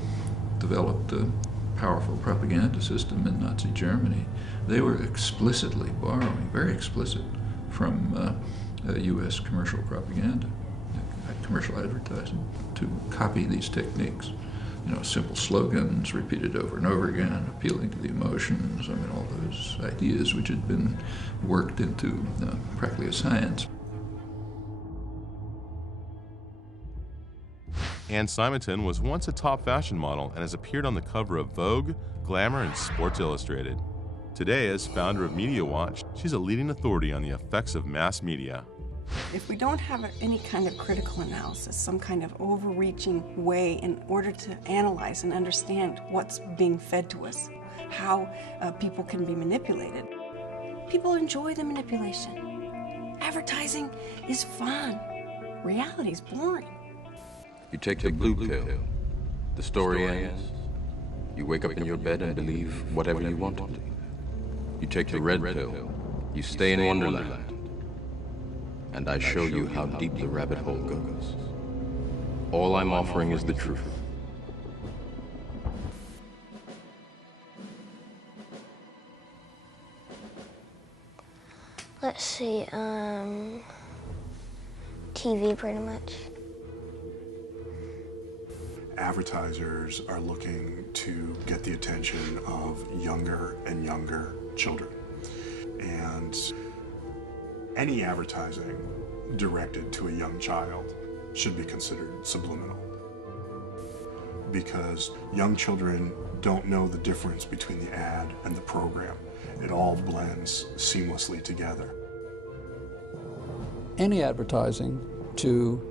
developed a powerful propaganda system in Nazi Germany, they were explicitly borrowing, very explicit, from U.S. commercial propaganda, commercial advertising, to copy these techniques. You know, simple slogans repeated over and over again, appealing to the emotions, I mean, all those ideas which had been worked into practically a science. Ann Simonton was once a top fashion model and has appeared on the cover of Vogue, Glamour, and Sports Illustrated. Today, as founder of Media Watch, she's a leading authority on the effects of mass media. If we don't have any kind of critical analysis, some kind of overreaching way in order to analyze and understand what's being fed to us, how people can be manipulated, people enjoy the manipulation. Advertising is fun. Reality is boring. You take the blue pill, the story ends. You wake up in your bed and believe whatever you want to. You take the red pill, you stay in Wonderland. And I show you how deep the rabbit hole goes. All I'm offering is the truth. Let's see, TV pretty much. Advertisers are looking to get the attention of younger and younger children. And any advertising directed to a young child should be considered subliminal, because young children don't know the difference between the ad and the program. It all blends seamlessly together. Any advertising to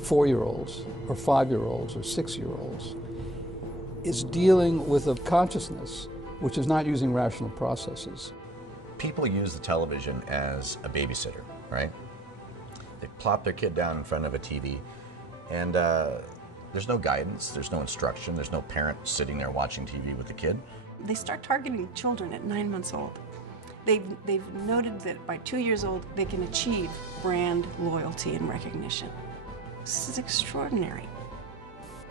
4-year-olds or 5-year-olds or 6-year-olds is dealing with a consciousness which is not using rational processes. People use the television as a babysitter, right? They plop their kid down in front of a TV, and there's no guidance, there's no instruction, there's no parent sitting there watching TV with the kid. They start targeting children at 9 months old. They've noted that by 2 years old, they can achieve brand loyalty and recognition. This is extraordinary.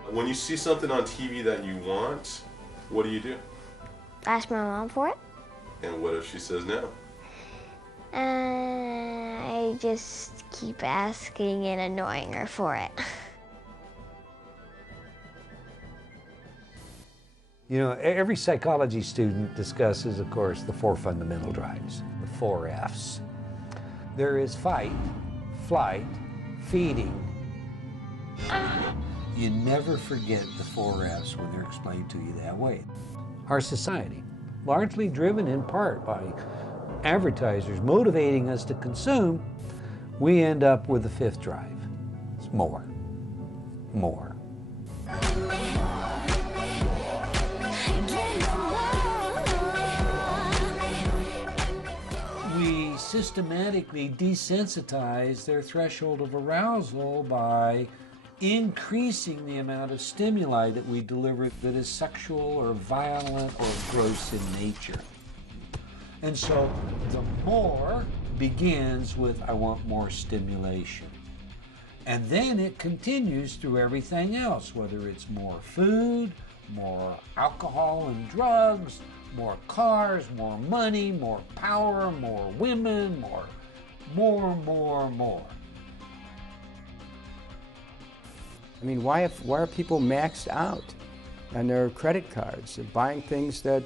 When you see something on TV that you want, what do? Ask my mom for it. And what if she says no? I just keep asking and annoying her for it. You know, every psychology student discusses, of course, the 4 fundamental drives, the 4 Fs. There is fight, flight, feeding. You never forget the 4 Fs when they're explained to you that way. Our society, largely driven in part by advertisers motivating us to consume, we end up with the 5th drive. It's more. More. We systematically desensitize their threshold of arousal by increasing the amount of stimuli that we deliver that is sexual or violent or gross in nature. And so the more begins with, I want more stimulation. And then it continues through everything else, whether it's more food, more alcohol and drugs, more cars, more money, more power, more women, more. I mean, why are people maxed out on their credit cards and buying things that,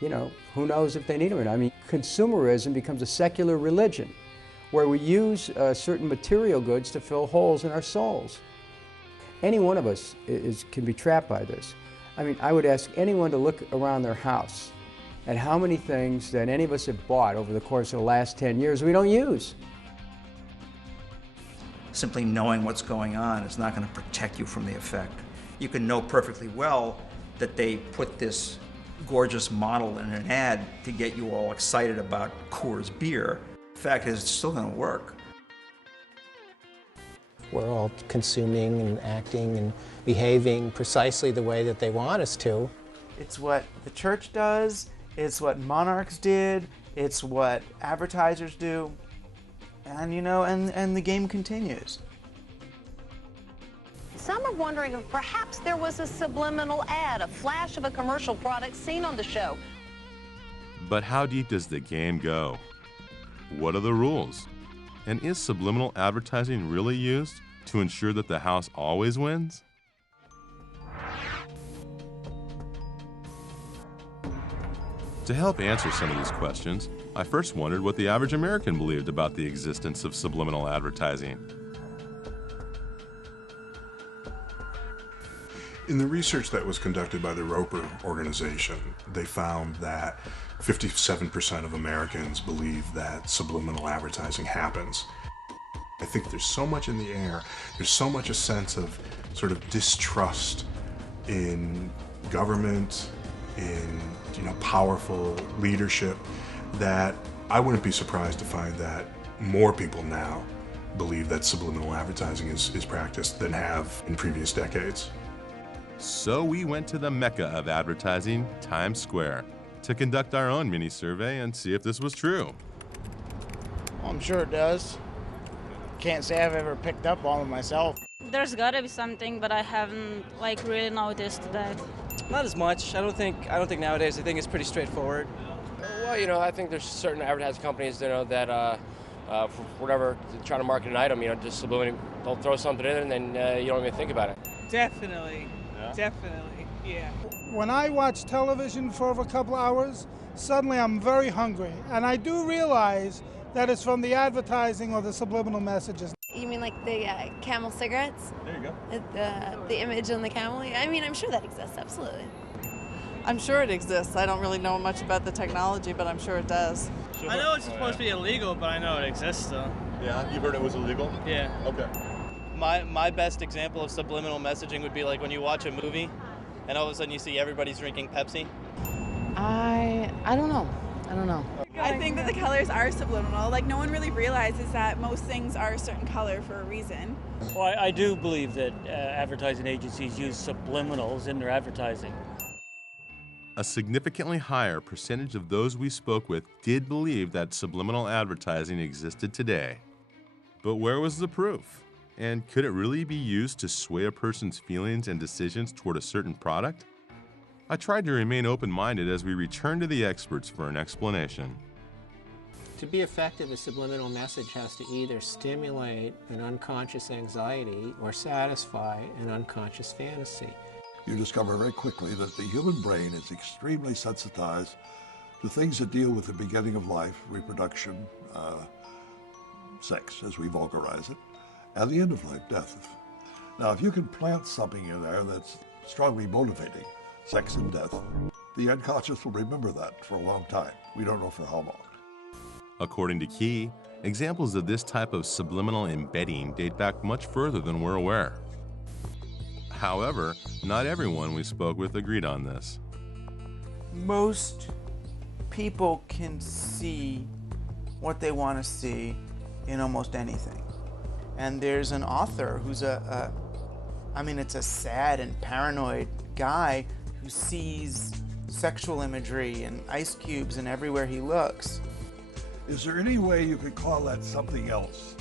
you know, who knows if they need them? I mean, consumerism becomes a secular religion where we use certain material goods to fill holes in our souls. Any one of us can be trapped by this. I mean, I would ask anyone to look around their house at how many things that any of us have bought over the course of the last 10 years we don't use. Simply knowing what's going on is not going to protect you from the effect. You can know perfectly well that they put this gorgeous model in an ad to get you all excited about Coors beer. The fact is, it's still going to work. We're all consuming and acting and behaving precisely the way that they want us to. It's what the church does, it's what monarchs did, it's what advertisers do, and you know, and the game continues. Some are wondering if perhaps there was a subliminal ad, a flash of a commercial product seen on the show. But how deep does the game go? What are the rules? And is subliminal advertising really used to ensure that the house always wins? To help answer some of these questions, I first wondered what the average American believed about the existence of subliminal advertising. In the research that was conducted by the Roper organization, they found that 57% of Americans believe that subliminal advertising happens. I think there's so much in the air, there's so much a sense of sort of distrust in government, in powerful leadership, that I wouldn't be surprised to find that more people now believe that subliminal advertising is practiced than have in previous decades. So we went to the mecca of advertising, Times Square, to conduct our own mini-survey and see if this was true. Well, I'm sure it does. Can't say I've ever picked up on it myself. There's gotta be something, but I haven't really noticed that. Not as much. I don't think nowadays. I think it's pretty straightforward. Well, I think there's certain advertising companies, that for whatever, trying to market an item, just subliminally, they'll throw something in and then you don't even think about it. Definitely. Yeah. Definitely, yeah. When I watch television for over a couple hours, suddenly I'm very hungry. And I do realize that it's from the advertising or the subliminal messages. You mean like the Camel cigarettes? There you go. The image on the Camel? I mean, I'm sure that exists, absolutely. I'm sure it exists. I don't really know much about the technology, but I'm sure it does. I know it's supposed to be illegal, but I know it exists though. Yeah, you've heard it was illegal? Yeah. Okay. My best example of subliminal messaging would be like when you watch a movie and all of a sudden you see everybody's drinking Pepsi. I don't know. I think that the colors are subliminal. Like, no one really realizes that most things are a certain color for a reason. Well, I do believe that advertising agencies use subliminals in their advertising. A significantly higher percentage of those we spoke with did believe that subliminal advertising existed today. But where was the proof? And could it really be used to sway a person's feelings and decisions toward a certain product? I tried to remain open-minded as we returned to the experts for an explanation. To be effective, a subliminal message has to either stimulate an unconscious anxiety or satisfy an unconscious fantasy. You discover very quickly that the human brain is extremely sensitized to things that deal with the beginning of life, reproduction, sex, as we vulgarize it, and the end of life, death. Now, if you can plant something in there that's strongly motivating, sex and death, the unconscious will remember that for a long time. We don't know for how long. According to Key, examples of this type of subliminal embedding date back much further than we're aware. However, not everyone we spoke with agreed on this. Most people can see what they want to see in almost anything. And there's an author who's a I mean, it's a sad and paranoid guy who sees sexual imagery and ice cubes and everywhere he looks. Is there any way you could call that something else?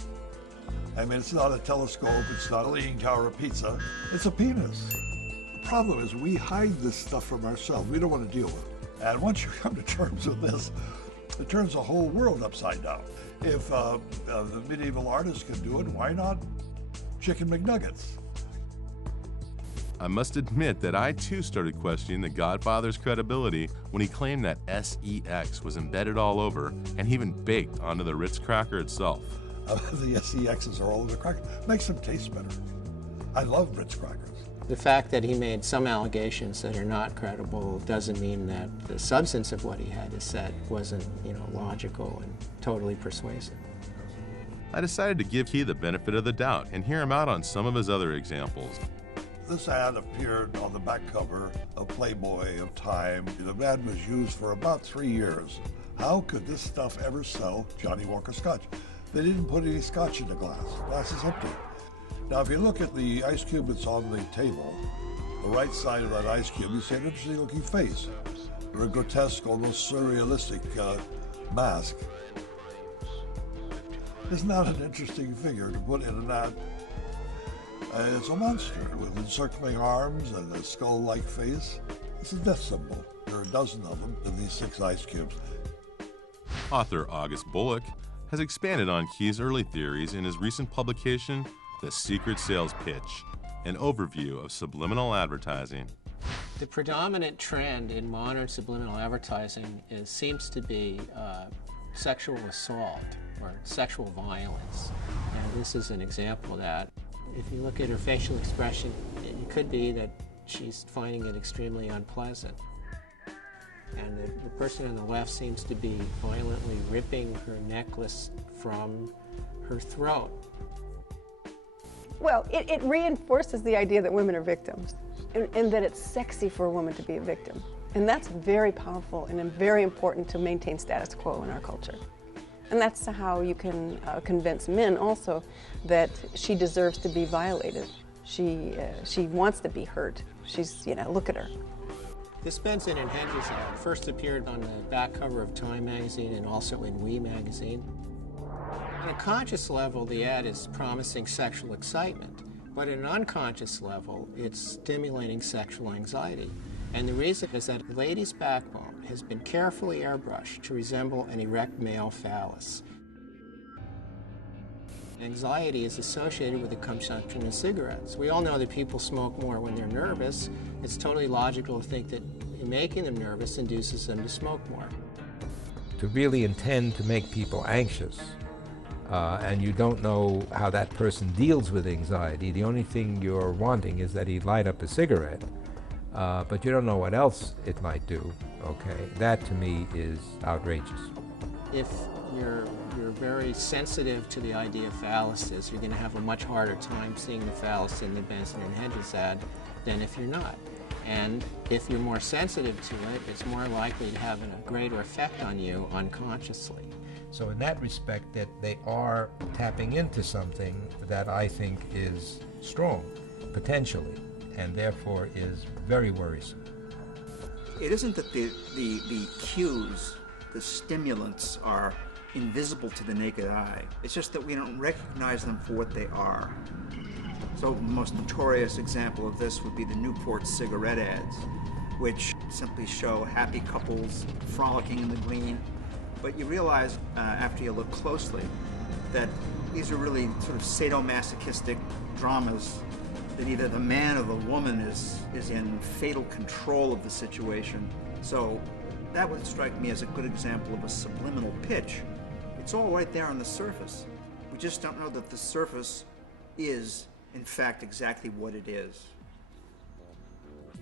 I mean, it's not a telescope, it's not a Leaning Tower of Pizza, it's a penis. The problem is we hide this stuff from ourselves. We don't want to deal with it. And once you come to terms with this, it turns the whole world upside down. If the medieval artists could do it, why not Chicken McNuggets? I must admit that I too started questioning the Godfather's credibility when he claimed that SEX was embedded all over and even baked onto the Ritz cracker itself. The SEXs are all over the cracker. Makes them taste better. I love Ritz crackers. The fact that he made some allegations that are not credible doesn't mean that the substance of what he had to say wasn't, logical and totally persuasive. I decided to give Key the benefit of the doubt and hear him out on some of his other examples. This ad appeared on the back cover of Playboy, of Time. The ad was used for about 3 years. How could this stuff ever sell Johnny Walker Scotch? They didn't put any scotch in the glass. The glass is empty. Now, if you look at the ice cube that's on the table, the right side of that ice cube, you see an interesting looking face, or a grotesque, almost surrealistic mask. Isn't that an interesting figure to put in an ad? It's a monster with encircling arms and a skull-like face. It's a death symbol. There are a dozen of them in these 6 ice cubes. Author August Bullock has expanded on Key's early theories in his recent publication, The Secret Sales Pitch, an overview of subliminal advertising. The predominant trend in modern subliminal advertising seems to be sexual assault or sexual violence. And this is an example of that. If you look at her facial expression, it could be that she's finding it extremely unpleasant. And the person on the left seems to be violently ripping her necklace from her throat. Well, it reinforces the idea that women are victims and that it's sexy for a woman to be a victim. And that's very powerful and very important to maintain status quo in our culture. And that's how you can convince men also that she deserves to be violated. She wants to be hurt. She's, look at her. This Benson and Hedges ad first appeared on the back cover of Time magazine and also in We magazine. On a conscious level, the ad is promising sexual excitement, but at an unconscious level, it's stimulating sexual anxiety. And the reason is that a lady's backbone has been carefully airbrushed to resemble an erect male phallus. Anxiety is associated with the consumption of cigarettes. We all know that people smoke more when they're nervous. It's totally logical to think that making them nervous induces them to smoke more. To really intend to make people anxious, and you don't know how that person deals with anxiety, the only thing you're wanting is that he light up a cigarette, but you don't know what else it might do, okay? That to me is outrageous. If you're very sensitive to the idea of phalluses, you're going to have a much harder time seeing the phallus in the Benson and Hedges ad than if you're not. And if you're more sensitive to it, it's more likely to have a greater effect on you unconsciously. So in that respect, that they are tapping into something that I think is strong, potentially, and therefore is very worrisome. It isn't that the cues, the stimulants, are invisible to the naked eye. It's just that we don't recognize them for what they are. So the most notorious example of this would be the Newport cigarette ads, which simply show happy couples frolicking in the green. But you realize after you look closely that these are really sort of sadomasochistic dramas, that either the man or the woman is in fatal control of the situation. So that would strike me as a good example of a subliminal pitch. It's all right there on the surface. We just don't know that the surface is, in fact, exactly what it is.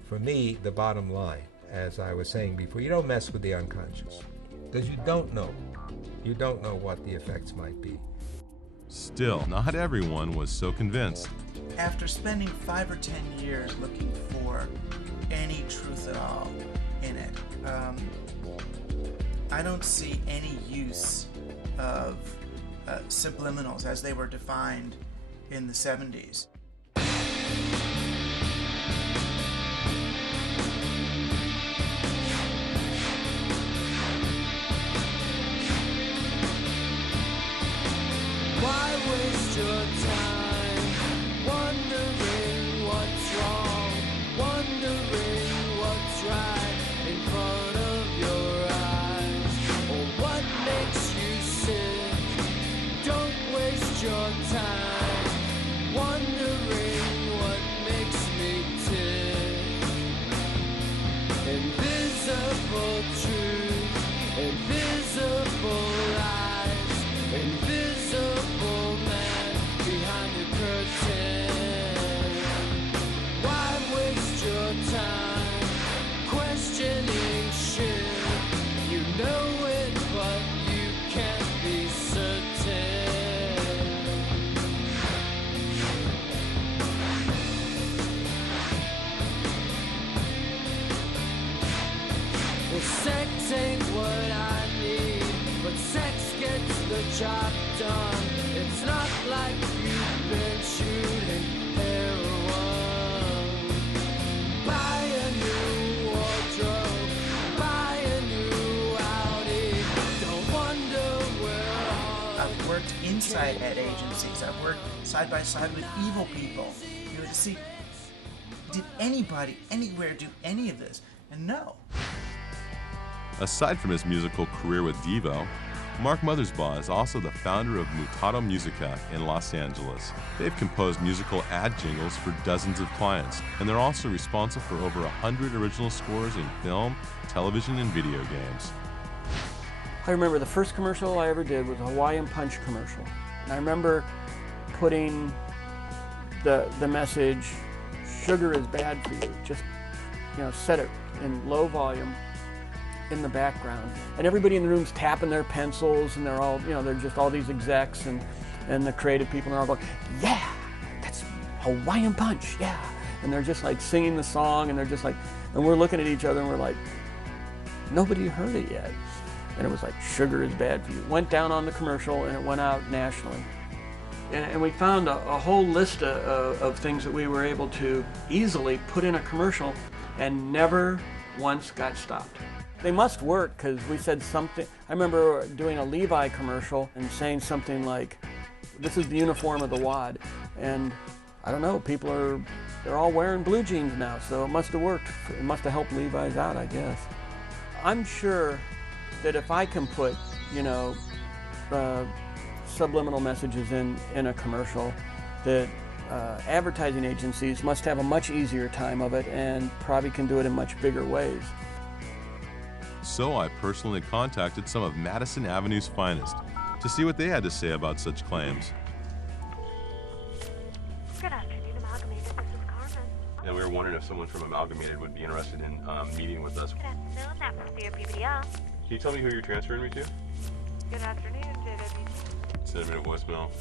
For me, the bottom line, as I was saying before, you don't mess with the unconscious, because you don't know. You don't know what the effects might be. Still, not everyone was so convinced. After spending 5 or 10 years looking for any truth at all in it, I don't see any use of subliminals as they were defined in the 70s. waste your time wondering what's wrong, wondering what's right in front of your eyes, or what makes you sick. Don't waste your time wondering what makes me tick. Invisible truth, invisible lies, invisible man behind the curtain. Why waste your time questioning shit? You know it, but you can't be certain. Well, sex ain't what I need, but sex gets the job done. It's not like you've been shooting heroin. Buy a new wardrobe, buy a new Audi. Don't wonder where all I've worked inside ad agencies. I've worked side by side with evil people. You know, to see, did anybody anywhere do any of this? And no. Aside from his musical career with Devo, Mark Mothersbaugh is also the founder of Mutato Musica in Los Angeles. They've composed musical ad jingles for dozens of clients, and they're also responsible for over 100 original scores in film, television, and video games. I remember the first commercial I ever did was a Hawaiian Punch commercial. And I remember putting the message, sugar is bad for you. Just, set it in low volume in the background. And everybody in the room's tapping their pencils, and they're all, they're just all these execs and the creative people, and they're all going, yeah, that's Hawaiian Punch, yeah. And they're just like singing the song, and they're just like, and we're looking at each other and we're like, nobody heard it yet. And it was like, sugar is bad for you. Went down on the commercial, and it went out nationally. And we found a whole list of things that we were able to easily put in a commercial and never once got stopped. They must work, because we said something. I remember doing a Levi commercial and saying something like, this is the uniform of the WAD. And I don't know, they're all wearing blue jeans now, so it must have worked. It must have helped Levi's out, I guess. I'm sure that if I can put, subliminal messages in a commercial, that advertising agencies must have a much easier time of it and probably can do it in much bigger ways. So I personally contacted some of Madison Avenue's finest to see what they had to say about such claims. Good afternoon, Amalgamated. This is Carmen. And we were wondering if someone from Amalgamated would be interested in meeting with us. Good afternoon, that must be a BBL. Can you tell me who you're transferring me to? Good afternoon, JW. Send me a voicemail.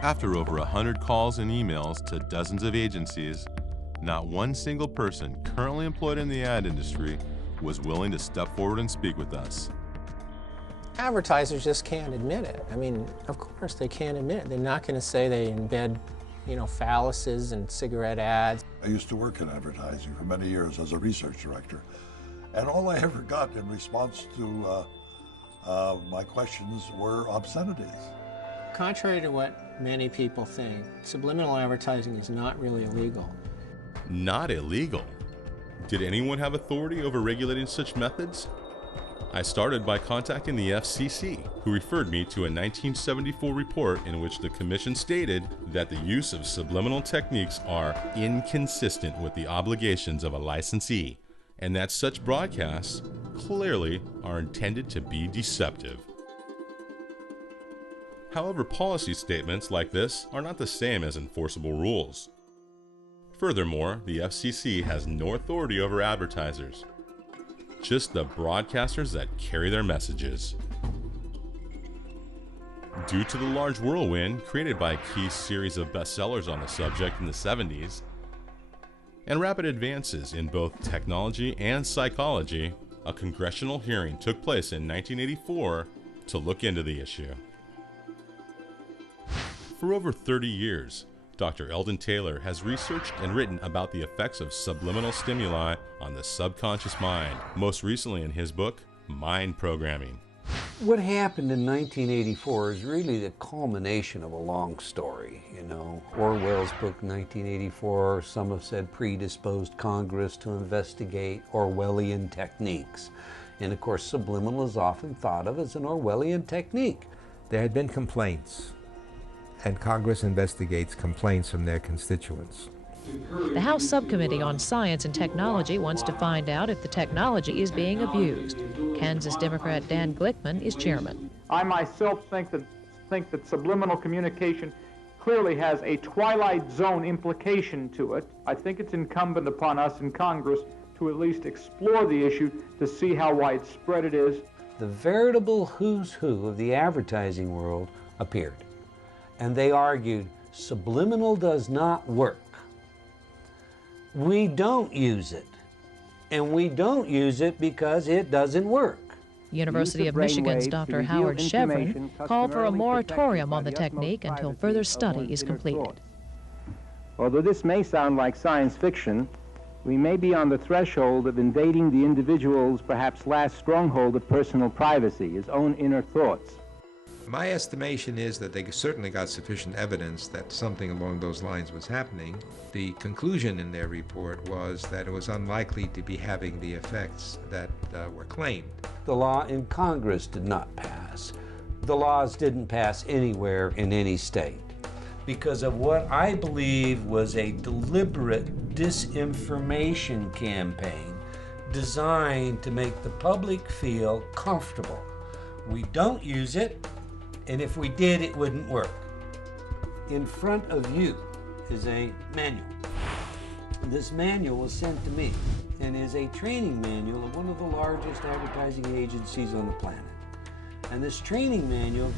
After over 100 calls and emails to dozens of agencies, not one single person currently employed in the ad industry was willing to step forward and speak with us. Advertisers just can't admit it. I mean, of course they can't admit it. They're not going to say they embed, phalluses and cigarette ads. I used to work in advertising for many years as a research director, and all I ever got in response to my questions were obscenities. Contrary to what many people think, subliminal advertising is not really illegal. Not illegal? Did anyone have authority over regulating such methods? I started by contacting the FCC, who referred me to a 1974 report in which the commission stated that the use of subliminal techniques are inconsistent with the obligations of a licensee, and that such broadcasts clearly are intended to be deceptive. However, policy statements like this are not the same as enforceable rules. Furthermore, the FCC has no authority over advertisers, just the broadcasters that carry their messages. Due to the large whirlwind created by a key series of bestsellers on the subject in the 70s, and rapid advances in both technology and psychology, a congressional hearing took place in 1984 to look into the issue. For over 30 years, Dr. Eldon Taylor has researched and written about the effects of subliminal stimuli on the subconscious mind, most recently in his book, Mind Programming. What happened in 1984 is really the culmination of a long story. You know, Orwell's book 1984, some have said, predisposed Congress to investigate Orwellian techniques. And of course, subliminal is often thought of as an Orwellian technique. There had been complaints, and Congress investigates complaints from their constituents. The House Subcommittee on Science and Technology wants to find out if the technology is being abused. Kansas Democrat Dan Glickman is chairman. I myself think that subliminal communication clearly has a twilight zone implication to it. I think it's incumbent upon us in Congress to at least explore the issue to see how widespread it is. The veritable who's who of the advertising world appeared, and they argued subliminal does not work. We don't use it, and we don't use it because it doesn't work. University of Michigan's Dr. Howard Chevron called for a moratorium on the technique until further study is completed. Although this may sound like science fiction, we may be on the threshold of invading the individual's perhaps last stronghold of personal privacy, his own inner thoughts. My estimation is that they certainly got sufficient evidence that something along those lines was happening. The conclusion in their report was that it was unlikely to be having the effects that were claimed. The law in Congress did not pass. The laws didn't pass anywhere in any state because of what I believe was a deliberate disinformation campaign designed to make the public feel comfortable. We don't use it, and if we did, it wouldn't work. In front of you is a manual. This manual was sent to me and is a training manual of one of the largest advertising agencies on the planet. And this training manual,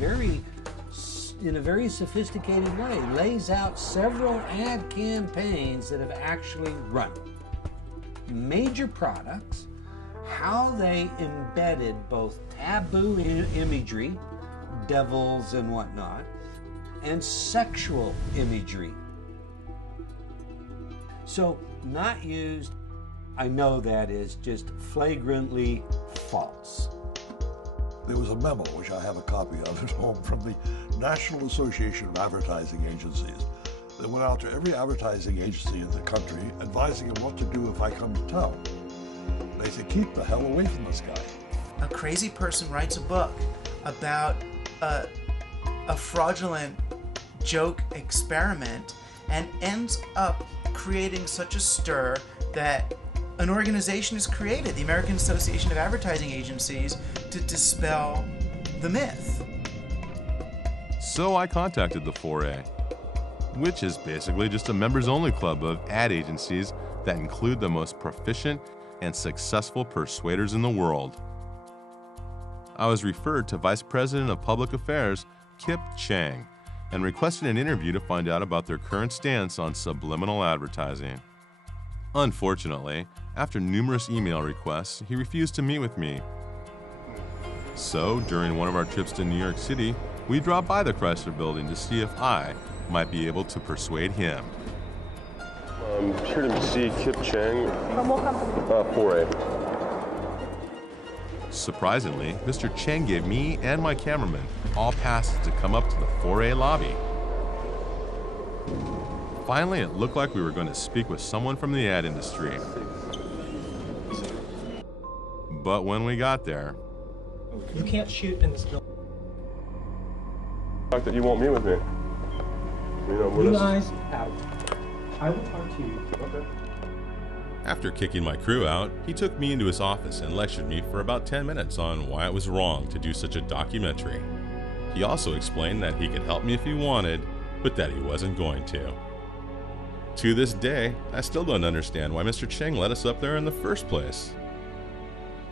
in a very sophisticated way, lays out several ad campaigns that have actually run. Major products, how they embedded both taboo imagery, devils and whatnot, and sexual imagery. So, not used, I know that is just flagrantly false. There was a memo, which I have a copy of at home, from the National Association of Advertising Agencies that went out to every advertising agency in the country advising them what to do if I come to town. They said, keep the hell away from this guy. A crazy person writes a book about a fraudulent joke experiment and ends up creating such a stir that an organization is created, the American Association of Advertising Agencies, to dispel the myth. So I contacted the 4A, which is basically just a members-only club of ad agencies that include the most proficient and successful persuaders in the world. I was referred to Vice President of Public Affairs, Kip Chang, and requested an interview to find out about their current stance on subliminal advertising. Unfortunately, after numerous email requests, he refused to meet with me. So, during one of our trips to New York City, we dropped by the Chrysler Building to see if I might be able to persuade him. I'm here to see Kip Chang. From what company? 4A. Surprisingly, Mr. Chang gave me and my cameraman all passes to come up to the 4A lobby. Finally, it looked like we were going to speak with someone from the ad industry. But when we got there... You can't shoot in this building. The fact that you won't meet with me. You guys out. I will talk to you. Okay. After kicking my crew out, he took me into his office and lectured me for about 10 minutes on why it was wrong to do such a documentary. He also explained that he could help me if he wanted, but that he wasn't going to. To this day, I still don't understand why Mr. Chang let us up there in the first place.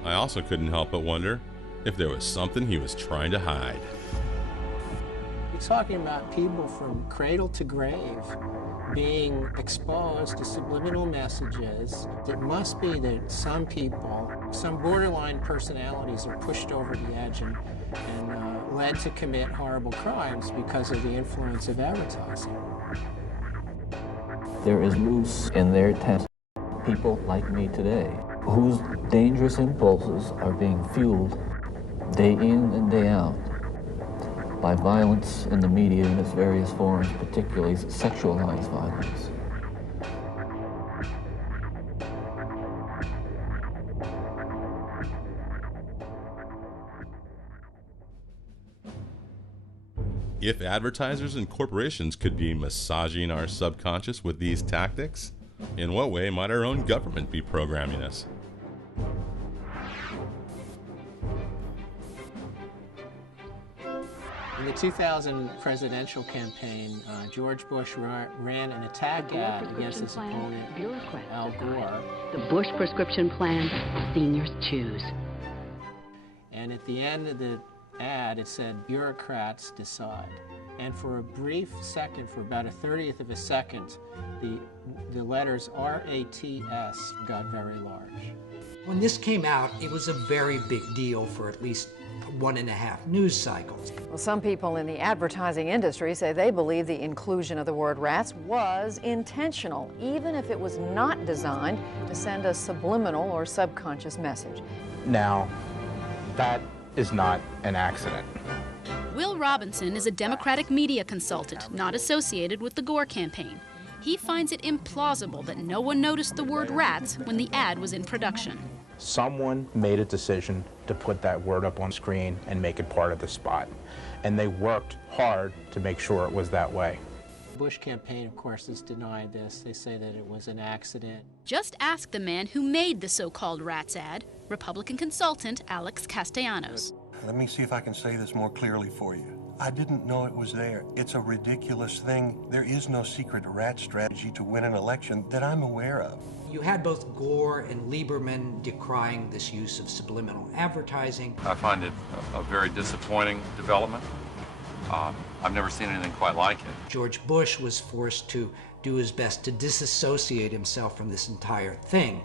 I also couldn't help but wonder if there was something he was trying to hide. You're talking about people from cradle to grave being exposed to subliminal messages. It must be that some people, some borderline personalities are pushed over the edge and led to commit horrible crimes because of the influence of advertising. There is loose in their test people like me today whose dangerous impulses are being fueled day in and day out, by violence in the media in its various forms, particularly sexualized violence. If advertisers and corporations could be massaging our subconscious with these tactics, in what way might our own government be programming us? In the 2000 presidential campaign, George Bush ran an attack ad against his opponent, Al Gore. The Bush prescription plan seniors choose. And at the end of the ad, it said, "Bureaucrats decide." And for a brief second, for about a 30th of a second, the letters RATS got very large. When this came out, it was a very big deal for at least 1.5 news cycles. Well, some people in the advertising industry say they believe the inclusion of the word rats was intentional, even if it was not designed to send a subliminal or subconscious message. Now, that is not an accident. Will Robinson is a Democratic media consultant not associated with the Gore campaign. He finds it implausible that no one noticed the word rats when the ad was in production. Someone made a decision to put that word up on screen and make it part of the spot. And they worked hard to make sure it was that way. The Bush campaign, of course, has denied this. They say that it was an accident. Just ask the man who made the so-called rats ad, Republican consultant Alex Castellanos. Let me see if I can say this more clearly for you. I didn't know it was there. It's a ridiculous thing. There is no secret rat strategy to win an election that I'm aware of. You had both Gore and Lieberman decrying this use of subliminal advertising. I find it a very disappointing development. I've never seen anything quite like it. George Bush was forced to do his best to disassociate himself from this entire thing,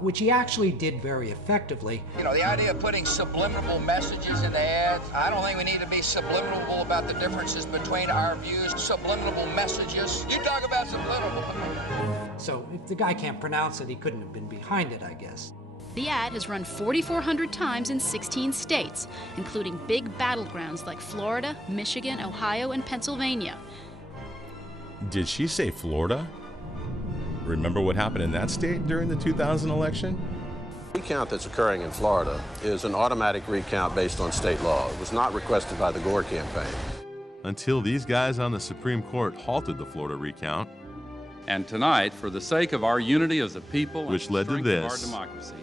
which he actually did very effectively. You know, the idea of putting subliminal messages in the ads, I don't think we need to be subliminal about the differences between our views. Subliminal messages. You talk about subliminal. So if the guy can't pronounce it, he couldn't have been behind it, I guess. The ad has run 4,400 times in 16 states, including big battlegrounds like Florida, Michigan, Ohio, and Pennsylvania. Did she say Florida? Remember what happened in that state during the 2000 election? The recount that's occurring in Florida is an automatic recount based on state law. It was not requested by the Gore campaign. Until these guys on the Supreme Court halted the Florida recount. And tonight, for the sake of our unity as a people which and led the to strength of this, our democracy,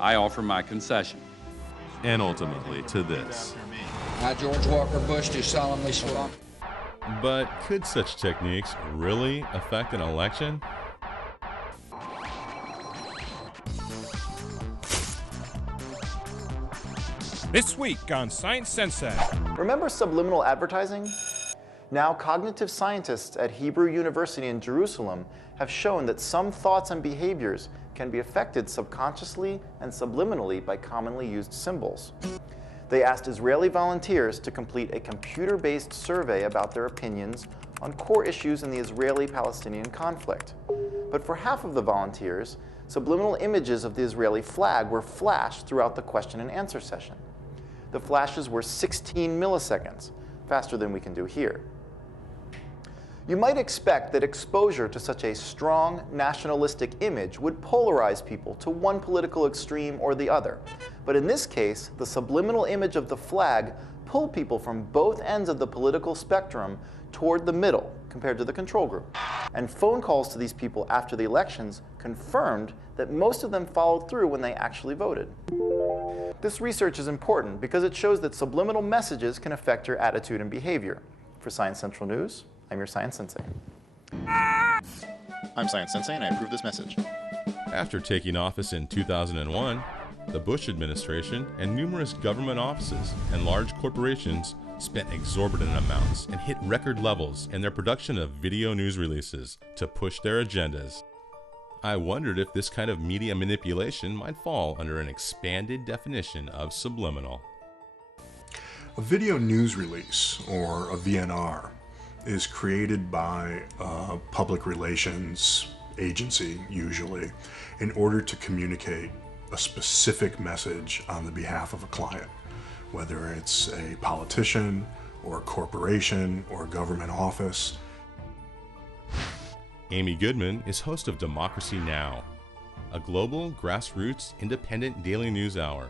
I offer my concession. And ultimately to this. I, George Walker Bush, do solemnly swear. But could such techniques really affect an election? This week on Science Sensei. Remember subliminal advertising? Now, cognitive scientists at Hebrew University in Jerusalem have shown that some thoughts and behaviors can be affected subconsciously and subliminally by commonly used symbols. They asked Israeli volunteers to complete a computer-based survey about their opinions on core issues in the Israeli-Palestinian conflict. But for half of the volunteers, subliminal images of the Israeli flag were flashed throughout the question and answer session. The flashes were 16 milliseconds, faster than we can do here. You might expect that exposure to such a strong nationalistic image would polarize people to one political extreme or the other. But in this case, the subliminal image of the flag pulled people from both ends of the political spectrum toward the middle compared to the control group. And phone calls to these people after the elections confirmed that most of them followed through when they actually voted. This research is important because it shows that subliminal messages can affect your attitude and behavior. For Science Central News, I'm your Science Sensei. I'm Science Sensei and I approve this message. After taking office in 2001, the Bush administration and numerous government offices and large corporations spent exorbitant amounts and hit record levels in their production of video news releases to push their agendas. I wondered if this kind of media manipulation might fall under an expanded definition of subliminal. A video news release, or a VNR, is created by a public relations agency, usually, in order to communicate a specific message on the behalf of a client. whether it's a politician or a corporation or a government office. Amy Goodman is host of Democracy Now!, a global, grassroots, independent daily news hour,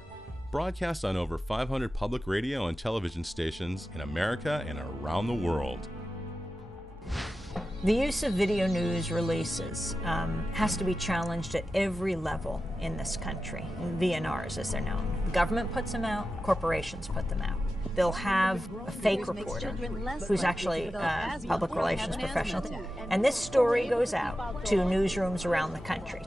broadcast on over 500 public radio and television stations in America and around the world. The use of video news releases has to be challenged at every level in this country, VNRs as they're known. The government puts them out, corporations put them out. They'll have a fake reporter who's actually a public relations professional. And this story goes out to newsrooms around the country.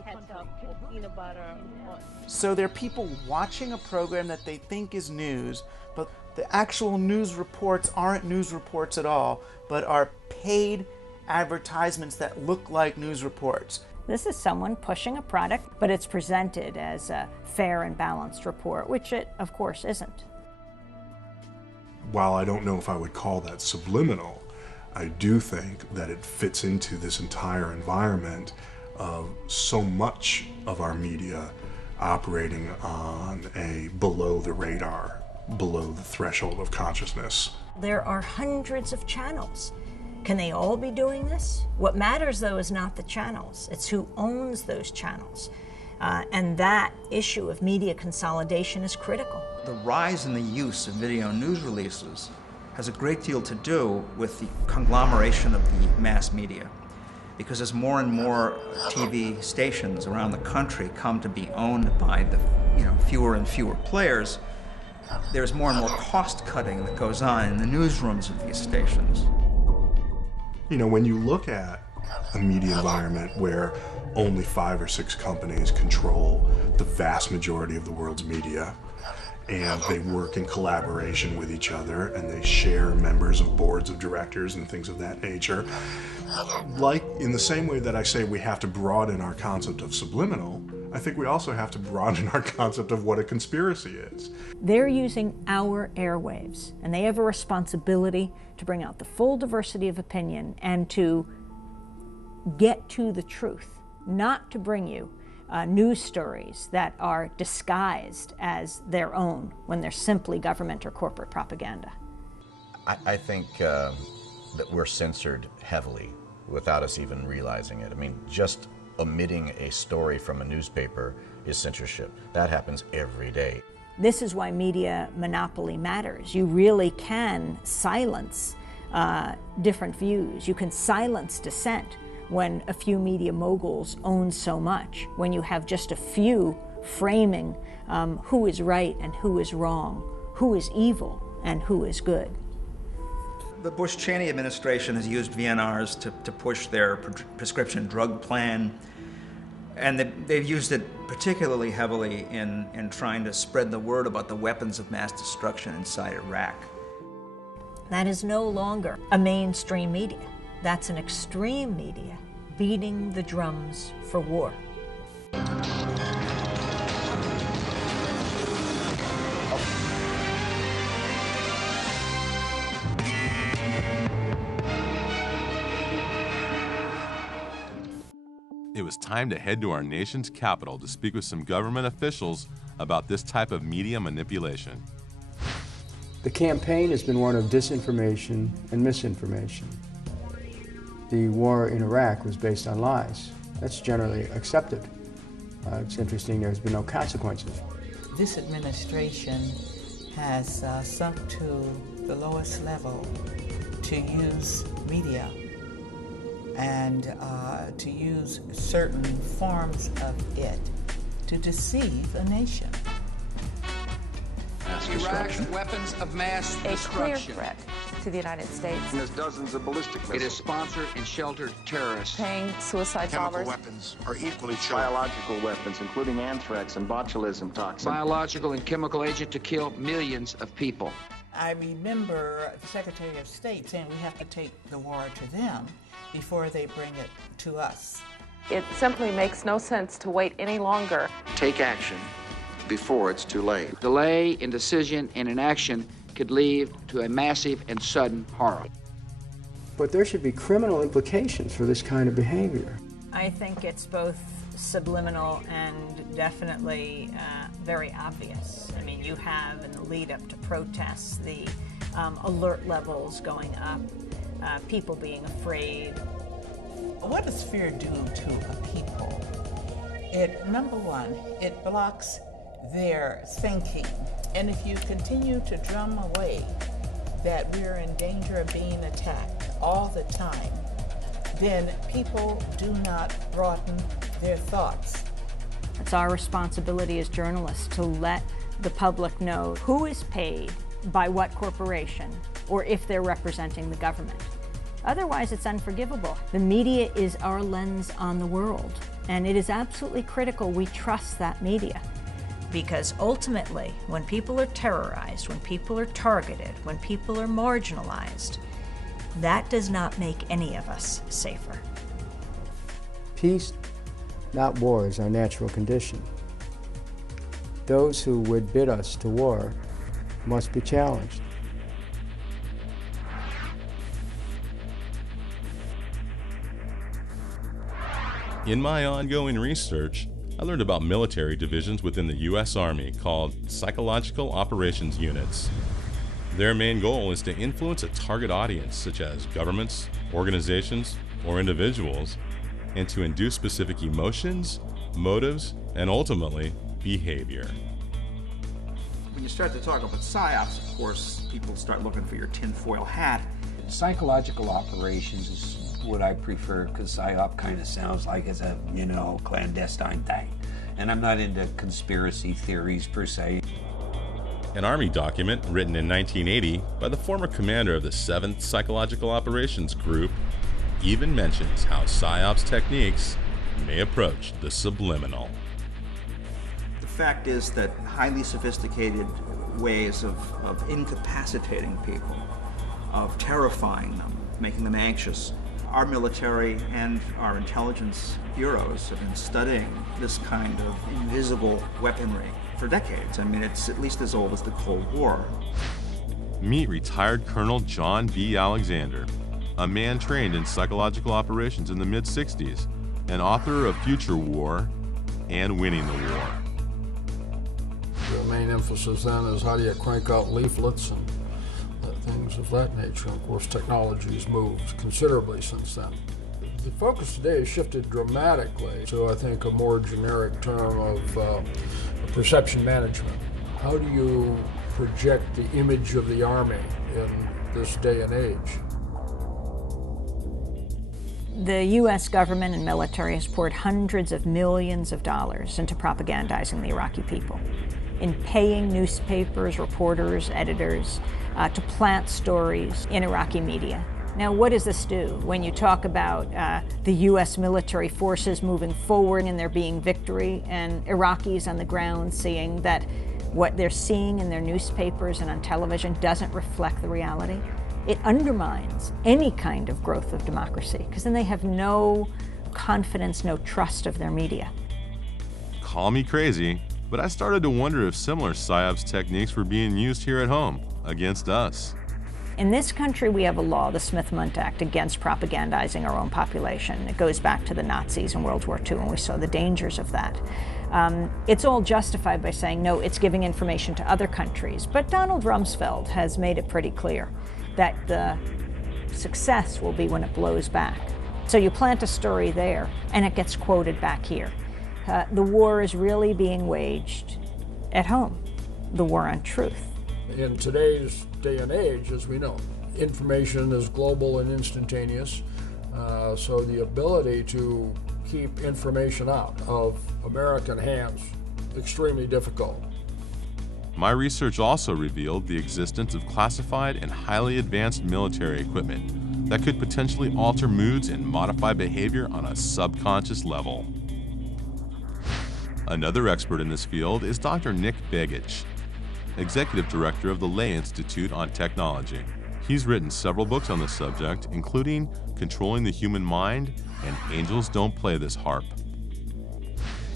So there are people watching a program that they think is news, but the actual news reports aren't news reports at all, but are paid advertisements that look like news reports. This is someone pushing a product, but it's presented as a fair and balanced report, which it, of course, isn't. While I don't know if I would call that subliminal, I do think that it fits into this entire environment of so much of our media operating on a below the radar, below the threshold of consciousness. There are hundreds of channels. Can they all be doing this? What matters, though, is not the channels. It's who owns those channels. And that issue of media consolidation is critical. The rise in the use of video news releases has a great deal to do with the conglomeration of the mass media. Because as more and more TV stations around the country come to be owned by the fewer and fewer players, there's more and more cost cutting that goes on in the newsrooms of these stations. You know, when you look at a media environment where only 5 or 6 companies control the vast majority of the world's media, and they work in collaboration with each other, and they share members of boards of directors and things of that nature, like in the same way that I say we have to broaden our concept of subliminal, I think we also have to broaden our concept of what a conspiracy is. They're using our airwaves, and they have a responsibility to bring out the full diversity of opinion and to get to the truth, not to bring you news stories that are disguised as their own when they're simply government or corporate propaganda. I think that we're censored heavily without us even realizing it. I mean, just omitting a story from a newspaper is censorship. That happens every day. This is why media monopoly matters. You really can silence different views. You can silence dissent when a few media moguls own so much, when you have just a few framing who is right and who is wrong, who is evil and who is good. The Bush-Cheney administration has used VNRs to push their prescription drug plan, and they've used it particularly heavily in trying to spread the word about the weapons of mass destruction inside Iraq. That is no longer a mainstream media. That's an extreme media beating the drums for war. It was time to head to our nation's capital to speak with some government officials about this type of media manipulation. The campaign has been one of disinformation and misinformation. The war in Iraq was based on lies. That's generally accepted. It's interesting there's been no consequences. This administration has sunk to the lowest level to use media and to use certain forms of it to deceive a nation. Iraq's weapons of mass destruction. A clear threat to the United States. There's dozens of ballistic missiles. It has sponsored and sheltered terrorists. Paying suicide bombers. Weapons are equally true. Biological weapons, including anthrax and botulism toxin. Biological and chemical agent to kill millions of people. I remember the Secretary of State saying we have to take the war to them before they bring it to us. It simply makes no sense to wait any longer. Take action before it's too late. Delay in decision and inaction could lead to a massive and sudden horror. But there should be criminal implications for this kind of behavior. I think it's both subliminal and definitely very obvious. I mean, you have in the lead up to protests the alert levels going up, people being afraid. What does fear do to a people? Number one, it blocks their thinking. And if you continue to drum away that we're in danger of being attacked all the time, then people do not broaden their thoughts. It's our responsibility as journalists to let the public know who is paid by what corporation, or if they're representing the government. Otherwise, it's unforgivable. The media is our lens on the world, and it is absolutely critical we trust that media. Because ultimately, when people are terrorized, when people are targeted, when people are marginalized, that does not make any of us safer. Peace, not war, is our natural condition. Those who would bid us to war must be challenged. In my ongoing research, I learned about military divisions within the U.S. Army called Psychological Operations Units. Their main goal is to influence a target audience, such as governments, organizations, or individuals, and to induce specific emotions, motives, and ultimately, behavior. When you start to talk about PSYOPs, of course, people start looking for your tinfoil hat. Psychological operations is what I prefer, because PSYOP kind of sounds like it's a, clandestine thing. And I'm not into conspiracy theories per se. An Army document written in 1980 by the former commander of the 7th Psychological Operations Group even mentions how PSYOPs techniques may approach the subliminal. The fact is that highly sophisticated ways of incapacitating people, of terrifying them, making them anxious. Our military and our intelligence bureaus have been studying this kind of invisible weaponry for decades. I mean, it's at least as old as the Cold War. Meet retired Colonel John B. Alexander, a man trained in psychological operations in the mid-60s, and author of Future War and Winning the War. The main emphasis then is how do you crank out leaflets and things of that nature. Of course, technology has moved considerably since then. The focus today has shifted dramatically to, I think, a more generic term of perception management. How do you project the image of the Army in this day and age? The U.S. government and military has poured hundreds of millions of dollars into propagandizing the Iraqi people, in paying newspapers, reporters, editors to plant stories in Iraqi media. Now, what does this do? When you talk about the U.S. military forces moving forward and there being victory, and Iraqis on the ground seeing that what they're seeing in their newspapers and on television doesn't reflect the reality, it undermines any kind of growth of democracy, because then they have no confidence, no trust of their media. Call me crazy, but I started to wonder if similar PSYOPs techniques were being used here at home against us. In this country, we have a law, the Smith-Mundt Act, against propagandizing our own population. It goes back to the Nazis in World War II, and we saw the dangers of that. It's all justified by saying, no, it's giving information to other countries. But Donald Rumsfeld has made it pretty clear that the success will be when it blows back. So you plant a story there, and it gets quoted back here. The war is really being waged at home, the war on truth. In today's day and age, as we know, information is global and instantaneous, so the ability to keep information out of American hands extremely difficult. My research also revealed the existence of classified and highly advanced military equipment that could potentially alter moods and modify behavior on a subconscious level. Another expert in this field is Dr. Nick Begich, Executive Director of the Lay Institute on Technology. He's written several books on the subject, including Controlling the Human Mind and Angels Don't Play This Harp.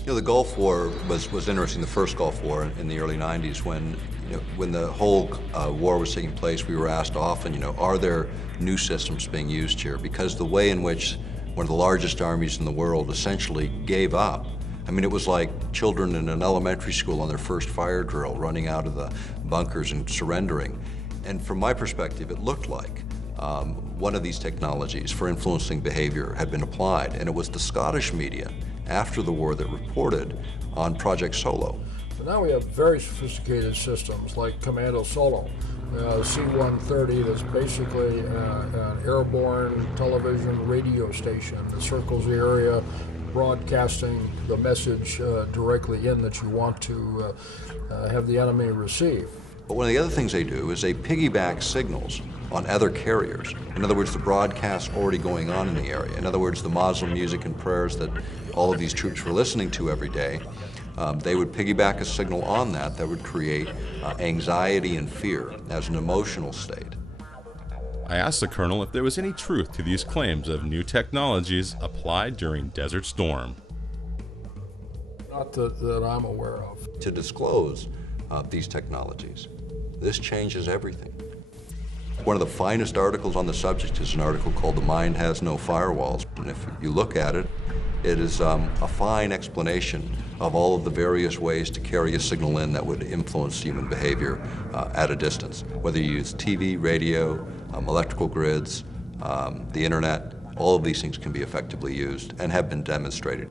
The Gulf War was interesting, the first Gulf War in the early 90s when the whole war was taking place. We were asked often, are there new systems being used here? Because the way in which one of the largest armies in the world, essentially gave up. I mean, it was like children in an elementary school on their first fire drill, running out of the bunkers and surrendering. And from my perspective, it looked like one of these technologies for influencing behavior had been applied, and it was the Scottish media after the war that reported on Project Solo. But now we have very sophisticated systems like Commando Solo, C-130, that's basically an airborne television radio station that circles the area, broadcasting the message directly in that you want to have the enemy receive. But one of the other things they do is they piggyback signals on other carriers. In other words, the broadcasts already going on in the area. In other words, the Muslim music and prayers that all of these troops were listening to every day, they would piggyback a signal on that would create anxiety and fear as an emotional state. I asked the colonel if there was any truth to these claims of new technologies applied during Desert Storm. Not that I'm aware of. To disclose these technologies, this changes everything. One of the finest articles on the subject is an article called "The Mind Has No Firewalls." And if you look at it, it is a fine explanation of all of the various ways to carry a signal in that would influence human behavior at a distance. Whether you use TV, radio, electrical grids, the internet, all of these things can be effectively used and have been demonstrated.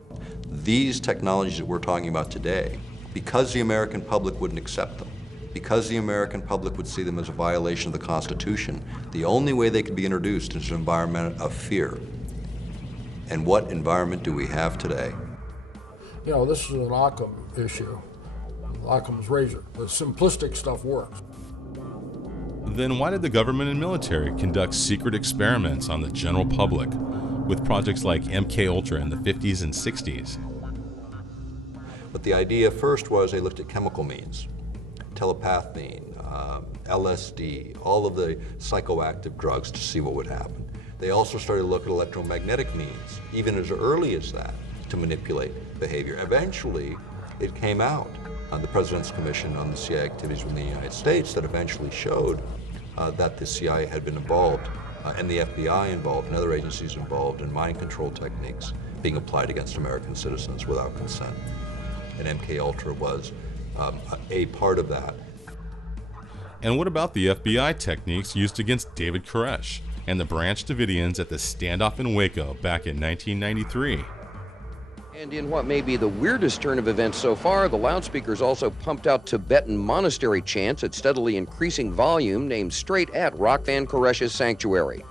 These technologies that we're talking about today, because the American public wouldn't accept them, because the American public would see them as a violation of the Constitution, the only way they could be introduced is an environment of fear. And what environment do we have today? You know, this is an Occam issue, Occam's razor. The simplistic stuff works. Then why did the government and military conduct secret experiments on the general public with projects like MK Ultra in the 50s and 60s? But the idea first was they looked at chemical means, telepathy, LSD, all of the psychoactive drugs to see what would happen. They also started to look at electromagnetic means, even as early as that, to manipulate behavior. Eventually, it came out on the President's Commission on the CIA activities within the United States that eventually showed that the CIA had been involved and the FBI involved and other agencies involved in mind control techniques being applied against American citizens without consent. And MK Ultra was a part of that. And what about the FBI techniques used against David Koresh and the Branch Davidians at the standoff in Waco back in 1993? And in what may be the weirdest turn of events so far, the loudspeakers also pumped out Tibetan monastery chants at steadily increasing volume aimed straight at Rockvan Koresh's sanctuary.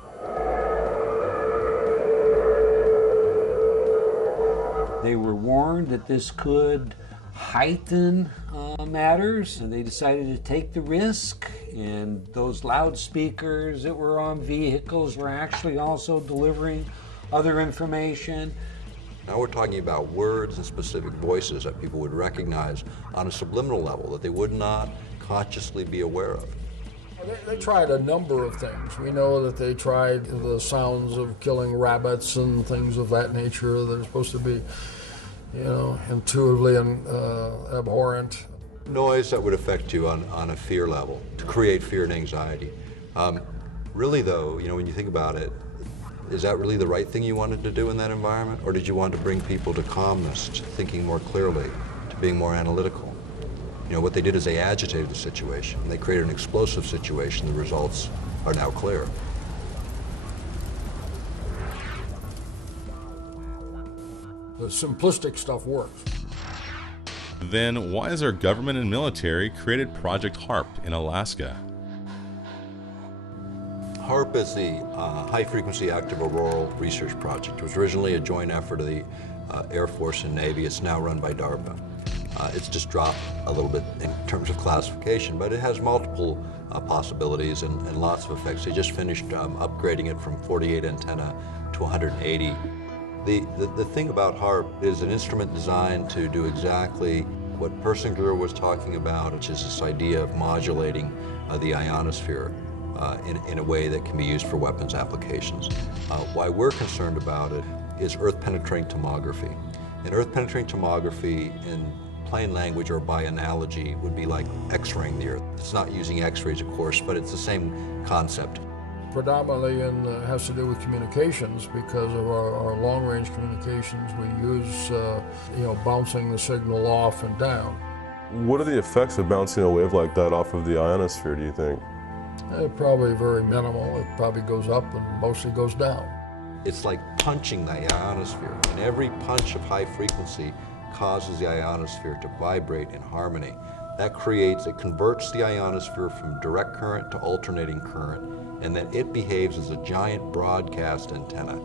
They were warned that this could heighten matters, and they decided to take the risk, and those loudspeakers that were on vehicles were actually also delivering other information. Now we're talking about words and specific voices that people would recognize on a subliminal level that they would not consciously be aware of. They tried a number of things. We know that they tried the sounds of killing rabbits and things of that nature that are supposed to be, you know, intuitively abhorrent. Noise that would affect you on a fear level, to create fear and anxiety. Really though, you know, when you think about it, is that really the right thing you wanted to do in that environment? Or did you want to bring people to calmness, to thinking more clearly, to being more analytical? You know, what they did is they agitated the situation. They created an explosive situation. The results are now clear. The simplistic stuff works. Then why has our government and military created Project HARP in Alaska? HARP is the High-Frequency Active Auroral Research Project. It was originally a joint effort of the Air Force and Navy. It's now run by DARPA. It's just dropped a little bit in terms of classification, but it has multiple possibilities and lots of effects. They just finished upgrading it from 48 antenna to 180. The thing about HARP is an instrument designed to do exactly what Persinger was talking about, which is this idea of modulating the ionosphere in a way that can be used for weapons applications. Why we're concerned about it is earth-penetrating tomography. And earth-penetrating tomography in plain language or by analogy would be like X-raying the Earth. It's not using X-rays, of course, but it's the same concept. predominantly has to do with communications because of our long-range communications. We use, bouncing the signal off and down. What are the effects of bouncing a wave like that off of the ionosphere, do you think? Probably very minimal. It probably goes up and mostly goes down. It's like punching the ionosphere, and every punch of high frequency causes the ionosphere to vibrate in harmony. That it converts the ionosphere from direct current to alternating current, and then it behaves as a giant broadcast antenna,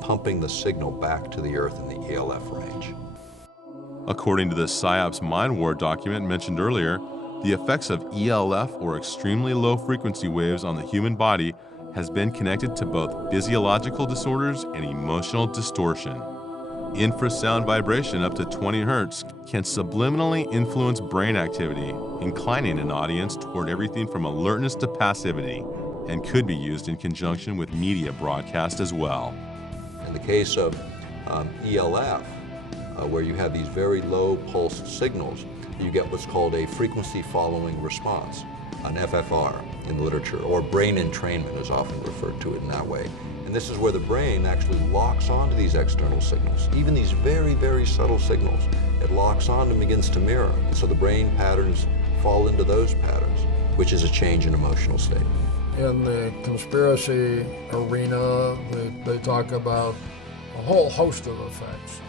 pumping the signal back to the Earth in the ELF range. According to the PSYOPs Mind War document mentioned earlier, the effects of ELF, or extremely low frequency waves, on the human body has been connected to both physiological disorders and emotional distortion. Infrasound vibration up to 20 Hertz can subliminally influence brain activity, inclining an audience toward everything from alertness to passivity, and could be used in conjunction with media broadcast as well. In the case of ELF, where you have these very low pulsed signals, you get what's called a frequency following response, an FFR in the literature, or brain entrainment is often referred to it in that way. And this is where the brain actually locks onto these external signals, even these very, very subtle signals. It locks on and begins to mirror. And so the brain patterns fall into those patterns, which is a change in emotional state. In the conspiracy arena, they talk about a whole host of effects,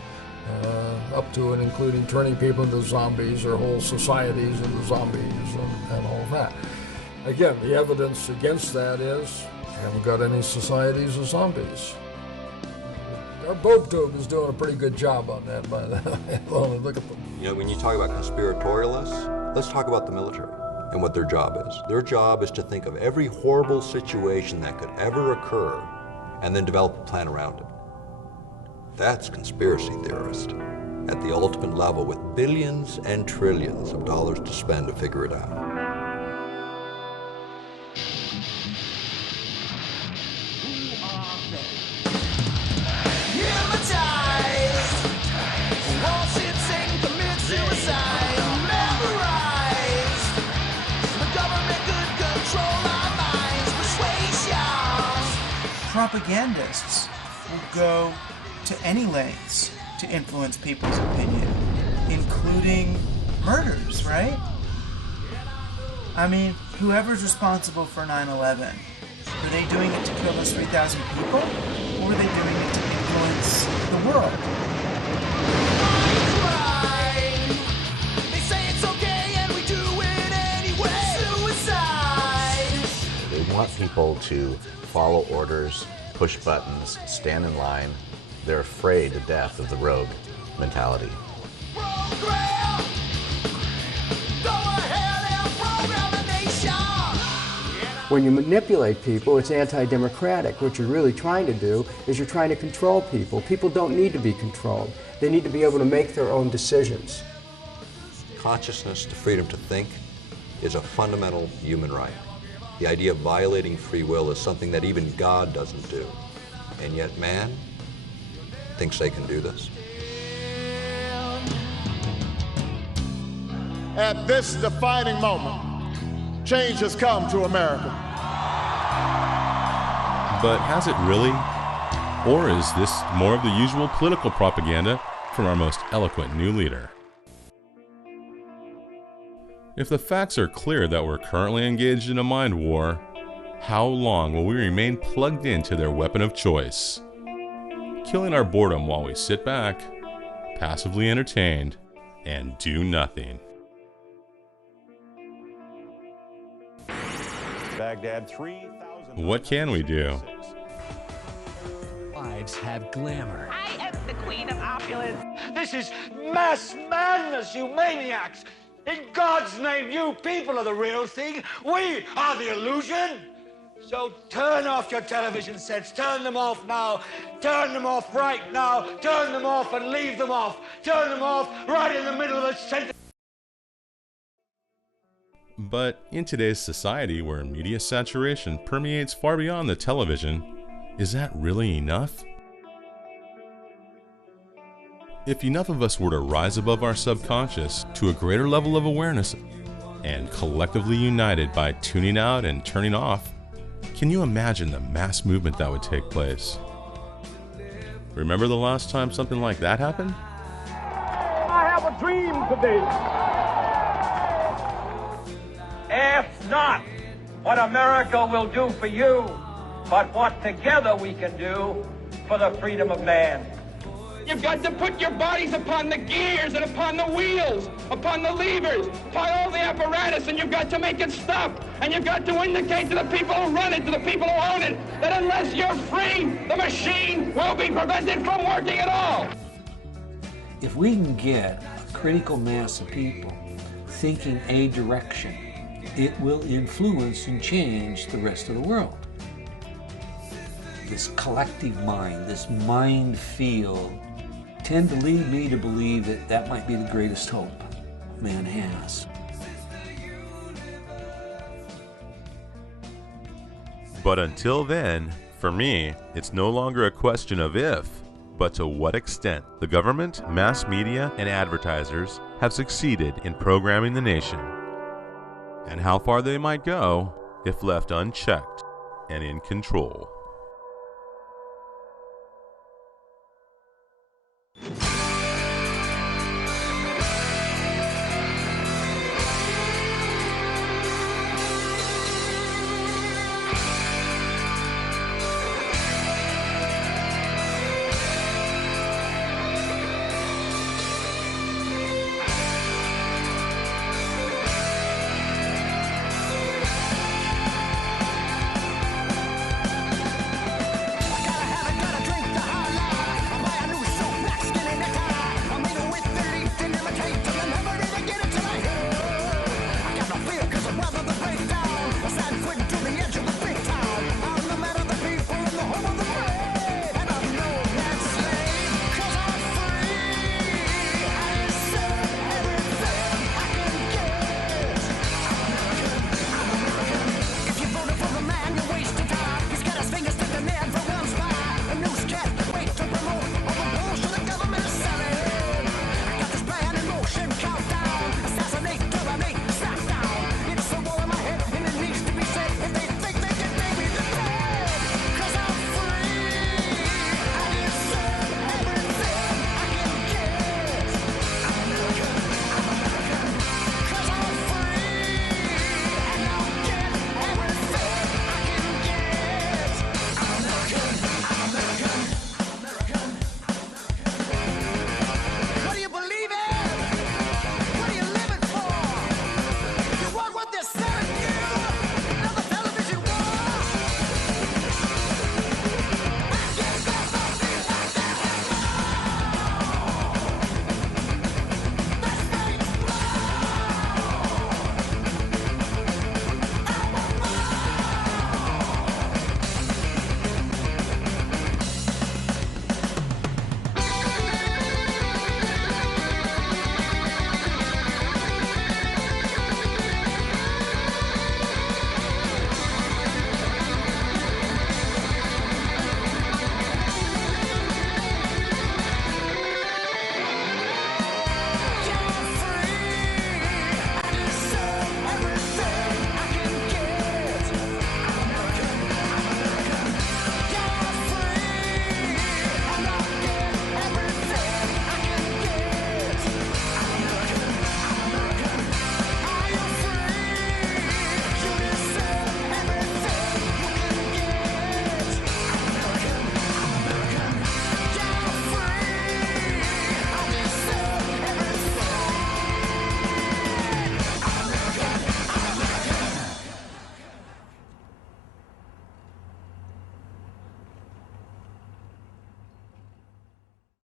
up to and including turning people into zombies or whole societies into zombies and all that. Again, the evidence against that is we haven't got any societies of zombies. Our Bob Tube is doing a pretty good job on that, by the way. Look at them. You know, when you talk about conspiratorialists, let's talk about the military and what their job is. Their job is to think of every horrible situation that could ever occur and then develop a plan around it. That's conspiracy theorist at the ultimate level, with billions and trillions of dollars to spend to figure it out. Propagandists will go to any lengths to influence people's opinion, including murders, right? I mean, whoever's responsible for 9/11, were they doing it to kill those 3,000 people, or were they doing it to influence the world? They want people to follow orders, push buttons, stand in line. They're afraid to death of the rogue mentality. When you manipulate people, it's anti-democratic. What you're really trying to do is you're trying to control people. People don't need to be controlled. They need to be able to make their own decisions. Consciousness to freedom to think is a fundamental human right. The idea of violating free will is something that even God doesn't do. And yet man thinks they can do this. At this defining moment, change has come to America. But has it really? Or is this more of the usual political propaganda from our most eloquent new leader? If the facts are clear that we're currently engaged in a mind war, how long will we remain plugged into their weapon of choice? Killing our boredom while we sit back, passively entertained, and do nothing. Baghdad, 3,000. What can we do? Lives have glamour. I am the queen of opulence. This is mass madness, you maniacs! In God's name, you people are the real thing. We are the illusion. So turn off your television sets. Turn them off now. Turn them off right now. Turn them off and leave them off. Turn them off right in the middle of the sentence. But in today's society where media saturation permeates far beyond the television, is that really enough? If enough of us were to rise above our subconscious to a greater level of awareness and collectively united by tuning out and turning off, Can you imagine the mass movement that would take place? Remember the last time something like that happened? I have a dream today. Ask not what America will do for you, but what together we can do for the freedom of man. You've got to put your bodies upon the gears and upon the wheels, upon the levers, upon all the apparatus, and you've got to make it stop. And you've got to indicate to the people who run it, to the people who own it, that unless you're free, the machine will be prevented from working at all. If we can get a critical mass of people thinking a direction, it will influence and change the rest of the world. This collective mind, this mind field, tend to lead me to believe that that might be the greatest hope man has. But until then, for me, it's no longer a question of if, but to what extent the government, mass media, and advertisers have succeeded in programming the nation, and how far they might go if left unchecked and in control.